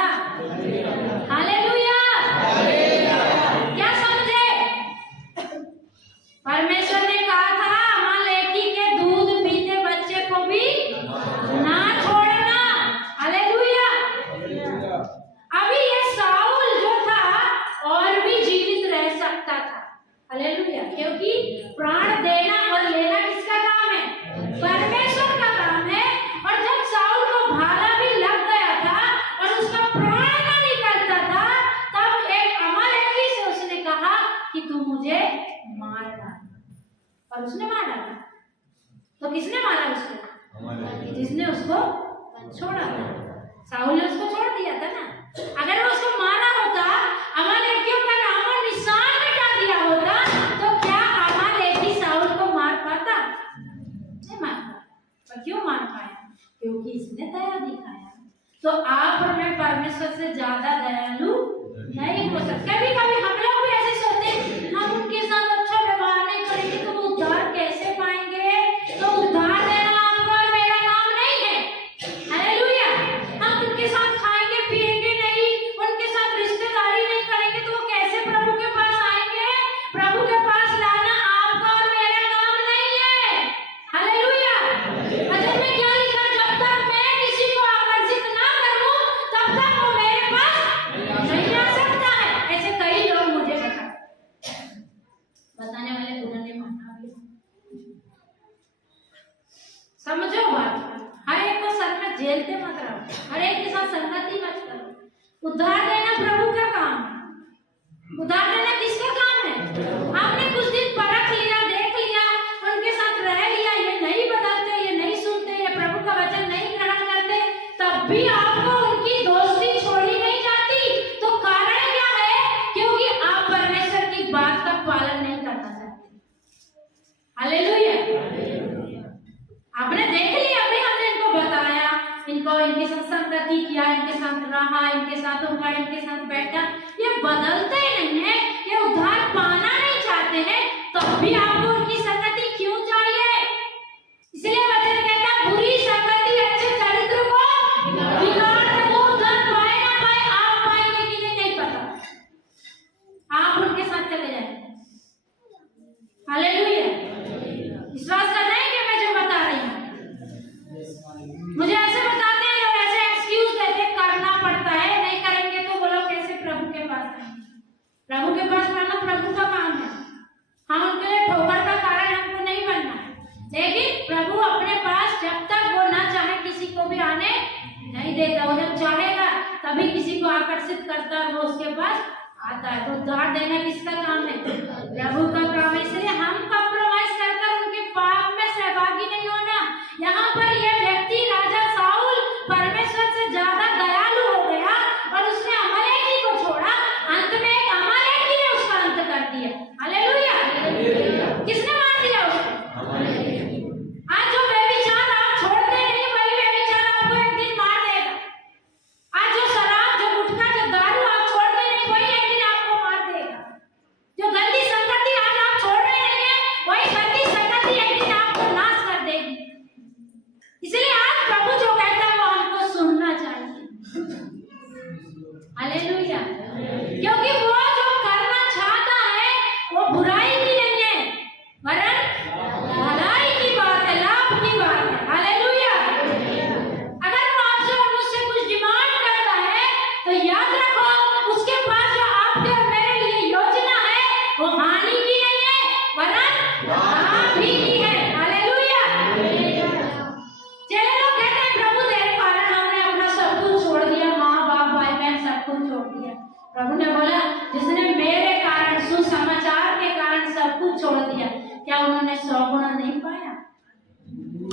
hallelujah. क्या समझे? परमेश्वर ने कहा था अमालेकी के दूध पीते बच्चे को भी ना छोड़ना। हालेलुया। अभी ये शाऊल जो था और भी जीवित रह सकता था। हालेलुया। क्योंकि प्राण देना और लेना किसका काम है? परमेश्वर का काम है। और जब शाऊल को भाला भी लग गया था और उसका प्राण ना निकलता था, तब एक अमालेकी से उसने कहा कि तू मुझे मार डाल, और उसने मार डाला। तो किसने मारा उसको? जिसने उसको छोड़ा था। शाऊल ने उसको छोड़ दिया था ना। अगर वो उसको मारा होता, अमालेकियों का नाम और निशान मिटा दिया होता, तो क्या अमालेकी शाऊल को मार पाता? नहीं मार पाता। पर क्यों मार पाया? क्योंकि इसने दया दिखाया। तो आप और मैं परमेश्वर से ज्यादा दयालु नहीं हो सकते। कभी कभी हम लोग भी ऐसे सोचते हैं हम उनके साथ अच्छा व्यवहार नहीं करेंगे तो वो उद्धार कैसे पाएंगे। तो उद्धार देना आपका और मेरा काम नहीं है। हालेलुया। हम उनके साथ खाएंगे पिएंगे नहीं, उनके साथ रिश्तेदारी नहीं करेंगे तो वो कैसे प्रभु के पास आएंगे। प्रभु के पास लाना आपका और मेरा काम नहीं है। हालेलुया। भजन में क्या लिखा, जब तक मैं किसी को आकर्षित ना करूं तब तक वो मेरे पास नहीं आ सकता है। ऐसे कई लोग मुझे बताने वाले उन्होंने माना भी। समझो बात, हर एक को सर में झेलते मत रहो, हर एक के साथ संगति मत करो। उद्धार देना प्रभु का काम है। उद्धार देना किसका काम है? आपने कुछ दिन परख लिया, देख लिया, उनके साथ रह लिया, ये नहीं बदलते, ये नहीं सुनते, ये प्रभु का वचन नहीं ग्रहण करते, तब भी आपको उनकी दोस्ती छोड़ी नहीं जाती। तो कारण क्या है? क्योंकि आप परमेश्वर की बात का पालन नहीं करना चाहते। हालेलुया। आपने देख लिया, अभी हमने इनको बताया, इनको इनके साथ संगति किया, इनके साथ रहा, इनके साथ उठा, इनके साथ बैठा, ये बदलते नहीं है, ये उद्धार पाना नहीं चाहते हैं, तब भी आपको उनकी संगति क्यों चाहिए? इसलिए वचन कहता है बुरी संगति अच्छे चरित्र को बिगाड़ दे। वो उद्धार पाए ना पाए, आप पाएंगे कि नहीं पता। आप उनके साथ चले जाएंगे। हालेलुया। विश्वास करना है कि मैं जो बता रही हूँ? मुझे ऐसे बताते हैं लोग, ऐसे एक्सक्यूज देते हैं, करना पड़ता है, नहीं करेंगे तो वो लोग कैसे प्रभु के पास आएंगे। प्रभु के पास आना प्रभु का काम है। हाँ, उनके लिए ठोकर का कारण हमको नहीं बनना है, लेकिन प्रभु अपने पास जब तक वो ना चाहे किसी को भी आने नहीं देता। वो जब चाहेगा तभी किसी को आकर्षित करता है, वो उसके पास आता है। तो उद्धार देना किसका काम है? प्रभु का काम है। इसलिए हम कॉम्प्रोमाइज कर उनके पाप में सहभागी नहीं होना। यहाँ पर यह व्यक्ति राजा शाऊल परमेश्वर से ज्यादा दयालु हो गया और उसने अमालेकी को छोड़ा। अंत में एक अमालेकी ने उसका अंत कर दिया। हालेलुया। किसने मार दिया उसको? आज जो व्यभिचार आप छोड़ते नहीं, वही व्यभिचार आपको एक दिन मार देगा। आज जो शराब, जो गुटखा, जो दारू आप छोड़ते नहीं, वही एक दिन आपको मार देगा। जो गंदी संगति आज आप छोड़ रहे नहीं है, वही गंदी संगति एक दिन आपको नाश कर देगी। इसलिए आज प्रभु जो कहता है वो हमको सुनना चाहिए। हालेलुया। क्योंकि वो जो करना चाहता है वो बुराई की नहीं है, वरन भलाई की बात है, लाभ की बात है। हालेलुया। अगर वो आपसे और मुझसे कुछ डिमांड करता है तो याद रखो उसके पास जो आपके और मेरे लिए योजना है वो हानि की नहीं है, वरन प्रभु ने बोला जिसने मेरे कारण सुसमाचार के कारण सब कुछ छोड़ दिया, क्या उन्होंने 100 गुना नहीं पाया?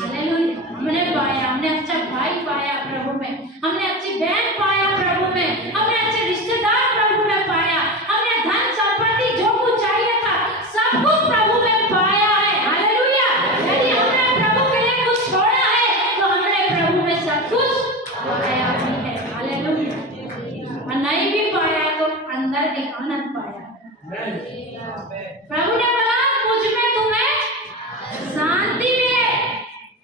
हालेलुया। हमने पाया, हमने अच्छा भाई पाया प्रभु में, हमने अच्छी बहन पाया प्रभु में, हमने अच्छे रिश्तेदार प्रभु में पाया, हमने धन संपत्ति जो कुछ चाहिए था सब कुछ प्रभु में पाया है। हालेलुया। यदि हमने प्रभु के लिए कुछ छोड़ा है तो हमने प्रभु में सब कुछ पाया भी है। हालेलुया। और नहीं भी पाया तो अंदर एक आनंद पाया। प्रभु ने बोला मुझ में तुम्हें शांति मिले।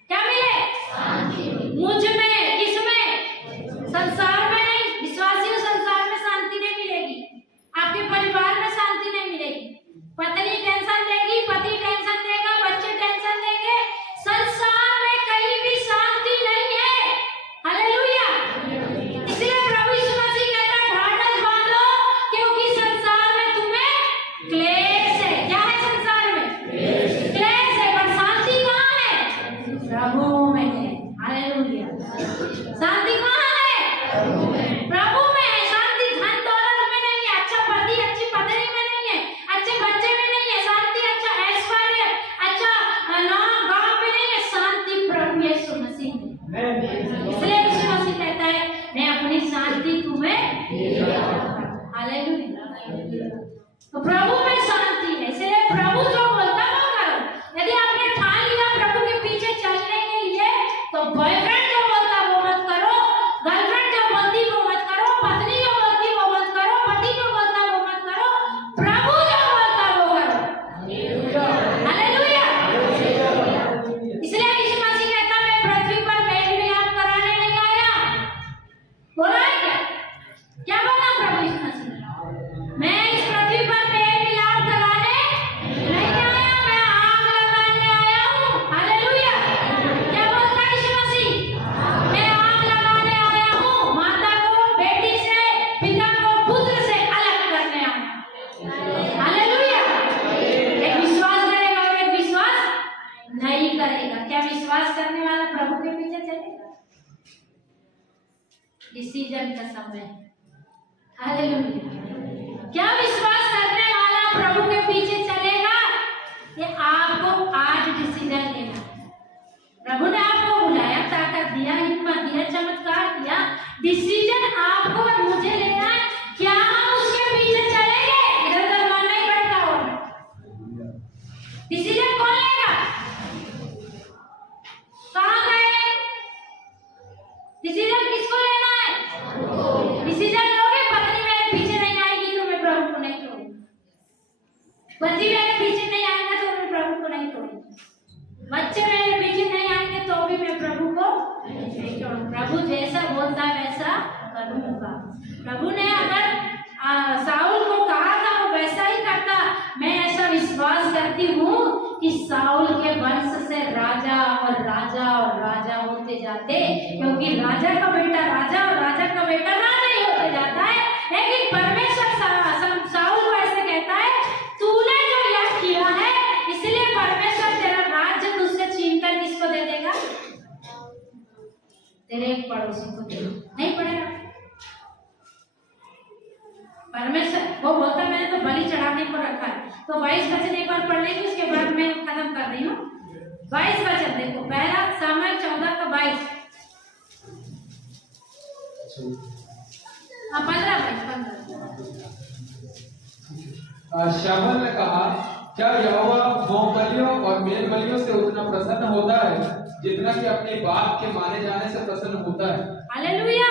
क्या मिले? शांति। मुझ में, किसमें? संसार में नहीं। विश्वासियों संसार में शांति नहीं मिलेगी, आपके परिवार में शांति नहीं मिलेगी। पत्नी टेंशन देगी, पति टेंशन देगा, बच्चे टेंशन देंगे, संसार में कहीं भी शांति नहीं है। हालेलुया। इसलिए प्रभु यीशु मसीह कहता है ढाढ़स बांधो क्योंकि संसार में तुम्हें क्लेश है। क्या है संसार में? क्लेश है। पर शांति कहाँ है? प्रभु में है। हालेलुया। शांति कहाँ है? प्रभु में है। शांति धन दौलत में नहीं है, अच्छा पति अच्छी पत्नी में नहीं है, अच्छे बच्चे में नहीं है शांति, अच्छा ऐश्वर्य, अच्छा नाम गांव में नहीं है। शांति प्रभु यीशु मसीह में। इसलिए यीशु मसीह कहता है मैं अपनी शांति तुम्हें। हालेलुया। तो प्रभु में शांति है। इसलिए प्रभु जो बोलता है वो करो। यदि आपने ठान लिया प्रभु के पीछे चलने के लिए तो बॉयफ्रेंड जो बोलता वो मत करो, गर्लफ्रेंड जो बोलती वो मत करो, पत्नी जो बोलती वो मत करो, पति जो बोलता वो मत करो, प्रभु जो बोलता वो करो। हालेलुया। इसलिए यीशु मसीह कहता मैं पृथ्वी पर मेल मिलाप कराने नहीं आया। बोला है क्या? क्या बोला प्रभु यीशु मसीह? मैं इस पृथ्वी पर मेल मिलाप कराने नहीं आया, मैं आग लगाने आया हूँ। हालेलुया। क्या बोलता है यीशु मसीह? मैं आग लगाने आया हूँ, माता को बेटी से, पिता को पुत्र से अलग करने आया हूँ। हालेलुया। एक विश्वास करेगा और एक विश्वास नहीं करेगा। क्या विश्वास करने वाला प्रभु के पीछे चलेगा? डिसीजन का समय। हालेलुया। क्या विश्वास करने वाला प्रभु के पीछे चलेगा? ये आपको आज डिसीजन लेना है। प्रभु ने आपको बुलाया, ताकत दिया, हिम्मत दिया, चमत्कार दिया, डिसीजन आपको और मुझे लेना है। क्या हम उसके पीछे चलेंगे? इधर उधर मन नहीं भटका होगा। डिसीजन कौन लेगा? कहाँ गए? डिसीजन किसको लेना है? डिसीजन लोगे पत्नी मेरे पीछे नहीं आएगी तो मैं प्रभु को नहीं छोड़ूंगी, पति मेरे पीछे नहीं आएगा तो मैं प्रभु को नहीं छोड़ूंगी, बच्चे मेरे पीछे नहीं आएंगे तो भी मैं प्रभु को नहीं छोड़ूंगा। प्रभु जैसा बोलता है वैसा करूंगा। प्रभु ने अगर साउल को कहा था वो वैसा ही करता। मैं ऐसा विश्वास करती हूँ कि साउल के वंश से राजा और राजा और राजा होते जाते, क्योंकि राजा का बेटा राजा और राजा का बेटा राजा ही होते जाता है। लेकिन परमेश्वर साउल को ऐसे कहता है तूने जो यह किया है इसलिए परमेश्वर तेरा राज्य तुझसे छीन कर किसको दे देगा? तेरे एक पड़ोसी को दे। नहीं पड़ेगा। परमेश्वर वो बोलता मैंने तो बलि चढ़ाने को रखा है। तो 22 वचन एक बार पढ़ लेंगे, उसके बाद मैं खत्म कर रही हूँ। 22 वचन देखो, पहला सामुएल 14 का 22। 15। शामुएल ने कहा क्या यहोवा होम बलियों और मेल बलियों से उतना प्रसन्न होता है जितना कि अपने बाप के माने जाने से प्रसन्न होता है? हालेलुया।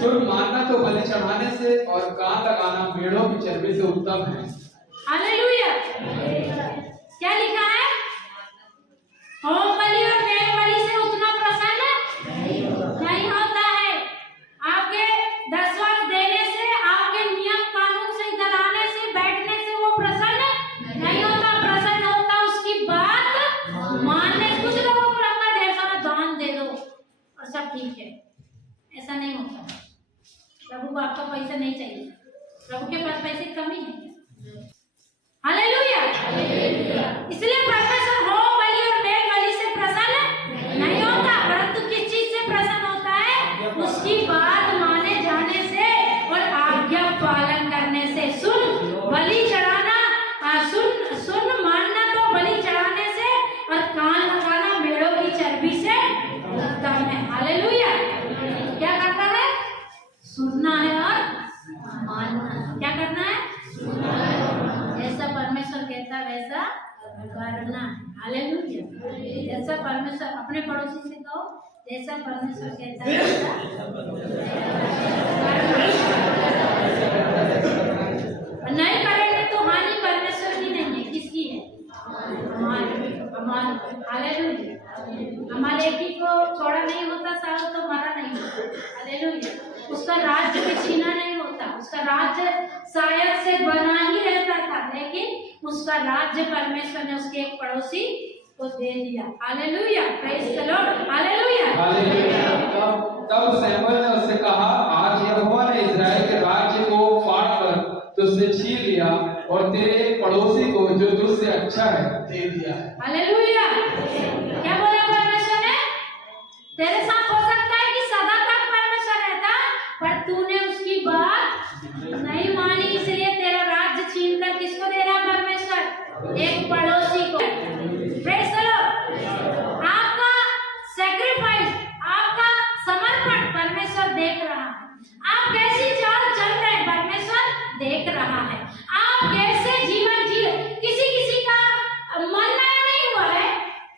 सुर मानना तो बलि चढ़ाने से और कान लगाना मेढ़ों की चर्बी से उत्तम है। हालेलुया। क्या लिखा है? होम बलि और मेल बलि से उतना प्रसन्न नहीं होता है। आपके दशवां देने से, आपके नियम कानून से इधर आने से, बैठने से वो प्रसन्न नहीं होता। प्रसन्न होता उसकी बात मानने। कुछ लोगों को लगता है ढेर सारा दान दे दो और सब ठीक है, ऐसा नहीं होता। प्रभु को आपका पैसा नहीं चाहिए, प्रभु के पास पैसे की कमी है। हालेलुया। इसलिए परमेश्वर होम बलि और मेल बलि से प्रसन्न नहीं होता, परंतु किस चीज से प्रसन्न होता है? उसकी बात माने जाने से और आज्ञा पालन करना है। हालेलुया। जैसा परमेश्वर, अपने पड़ोसी से कहो, जैसा परमेश्वर कहता है वैसा नहीं करेंगे तो हानि परमेश्वर की नहीं है, किसकी है? हमारी। हालेलुया। अमालेकी को छोड़ा नहीं होता साल तो मरा नहीं होता। हालेलुया। उसका राज्य भी छीना नहीं होता, उसका राज्य शायद से बना ही रहता था, लेकिन उसका राज्य परमेश्वर ने उसके एक पड़ोसी को दे दिया। Hallelujah. Praise the Lord. Hallelujah. तब सैमुअल ने उससे कहा, आज यहोवा ने इस्राएल के राज्य को फाड़कर तुझसे छीन लिया और तेरे पड़ोसी को जो तुझसे अच्छा है दे दिया। हालेलुया। क्या बोला परमेश्वर ने? तेरे साथ हो सकता है कि सदा तक परमेश्वर रहता, पर तूने उसकी बात नहीं मानी, इसलिए तेरा राज्य छीनकर किसको दे रहा परमेश्वर? एक पड़ोसी को। Praise the Lord. आपका सैक्रिफाइस, आपका समर्पण परमेश्वर देख रहा है। आप कैसी चाल चल रहे हैं परमेश्वर देख रहा है। आप कैसे जीवन जी, किसी का मन नया नहीं हुआ है,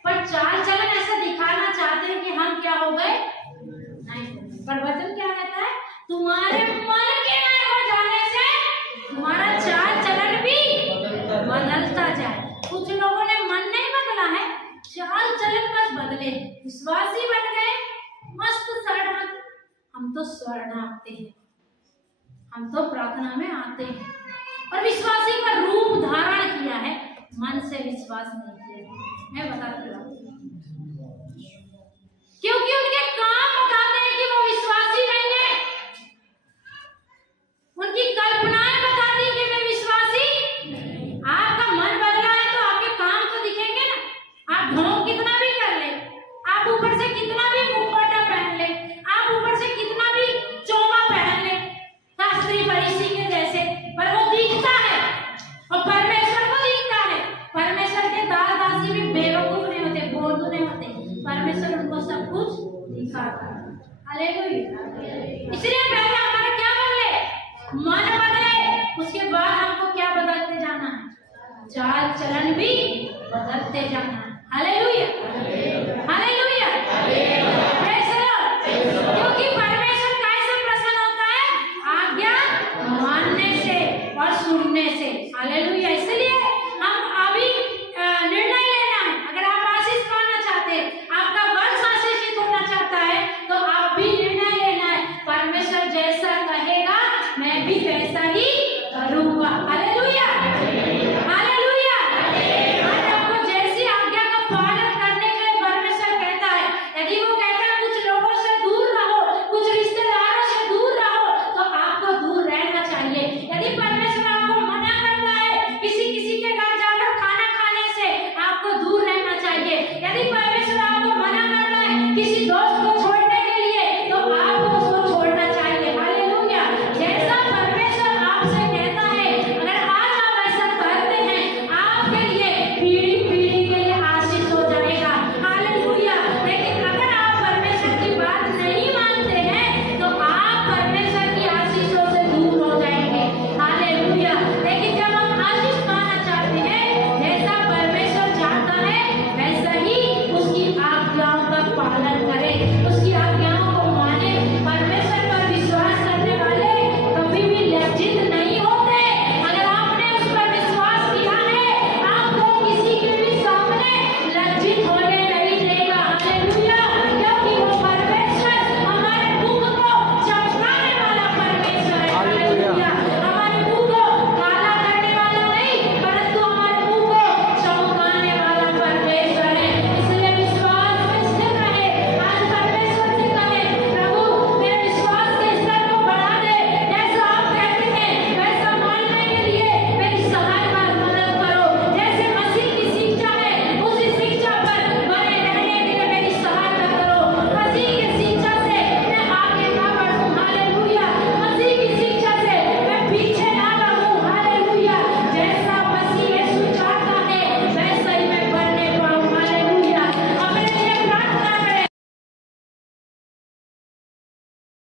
पर चाल चलन ऐसा दिखाना चाहते हैं कि हम क्या हो गए, नहीं। पर वचन क्या कहता है? तुम्हारे मन के नए हो जाने से तुम्हारा चाल चलन भी बदलता जाए। कुछ लोगों ने मन नहीं बदला है, चाल चलन बस बदले, विश्वासी बन गए, मस्त शरणागत। हम तो शरणागते हैं, हम तो प्रार्थना में आते हैं, और विश्वासी का रूप धारण किया है, मन से विश्वास नहीं किया। मैं बताती हूँ, क्योंकि उनके काम बताते हैं कि वो विश्वासी नहीं है। उनकी कल्पनाएं बताती हैं कि वे विश्वासी। आपका मन बदला है तो आपके काम तो दिखेंगे ना। आप ढोंग कितना भी कर ले, आप ऊपर से कितना भी मुखौटा पहन ले, आप ऊपर से कितना भी चोगा पहन ले, शास्त्री फरीसी के जैसे, पर वो दिखता है और परमेश्वर को दिखता है। परमेश्वर के दास दासी भी बेवकूफ नहीं होते, बोधू नहीं होते, परमेश्वर उनको सब कुछ दिखाता है। हालेलुया। इसलिए पहले हमारा क्या बदले? मन बदले, उसके बाद हमको क्या बदलते जाना है? चाल चलन भी बदलते जाना है। Hallelujah. Hallelujah. Praise the Lord. क्योंकि परमेश्वर कैसे प्रसन्न होता है? आज्ञा मानने से और सुनने से। हालेलुया। इसलिए हम अभी निर्णय लेना है। अगर आप आशीष पाना चाहते हैं, आपका वंश आशीषित होना चाहता है, तो आप भी निर्णय लेना है। परमेश्वर जैसा कहेगा मैं भी वैसा ही करूंगा।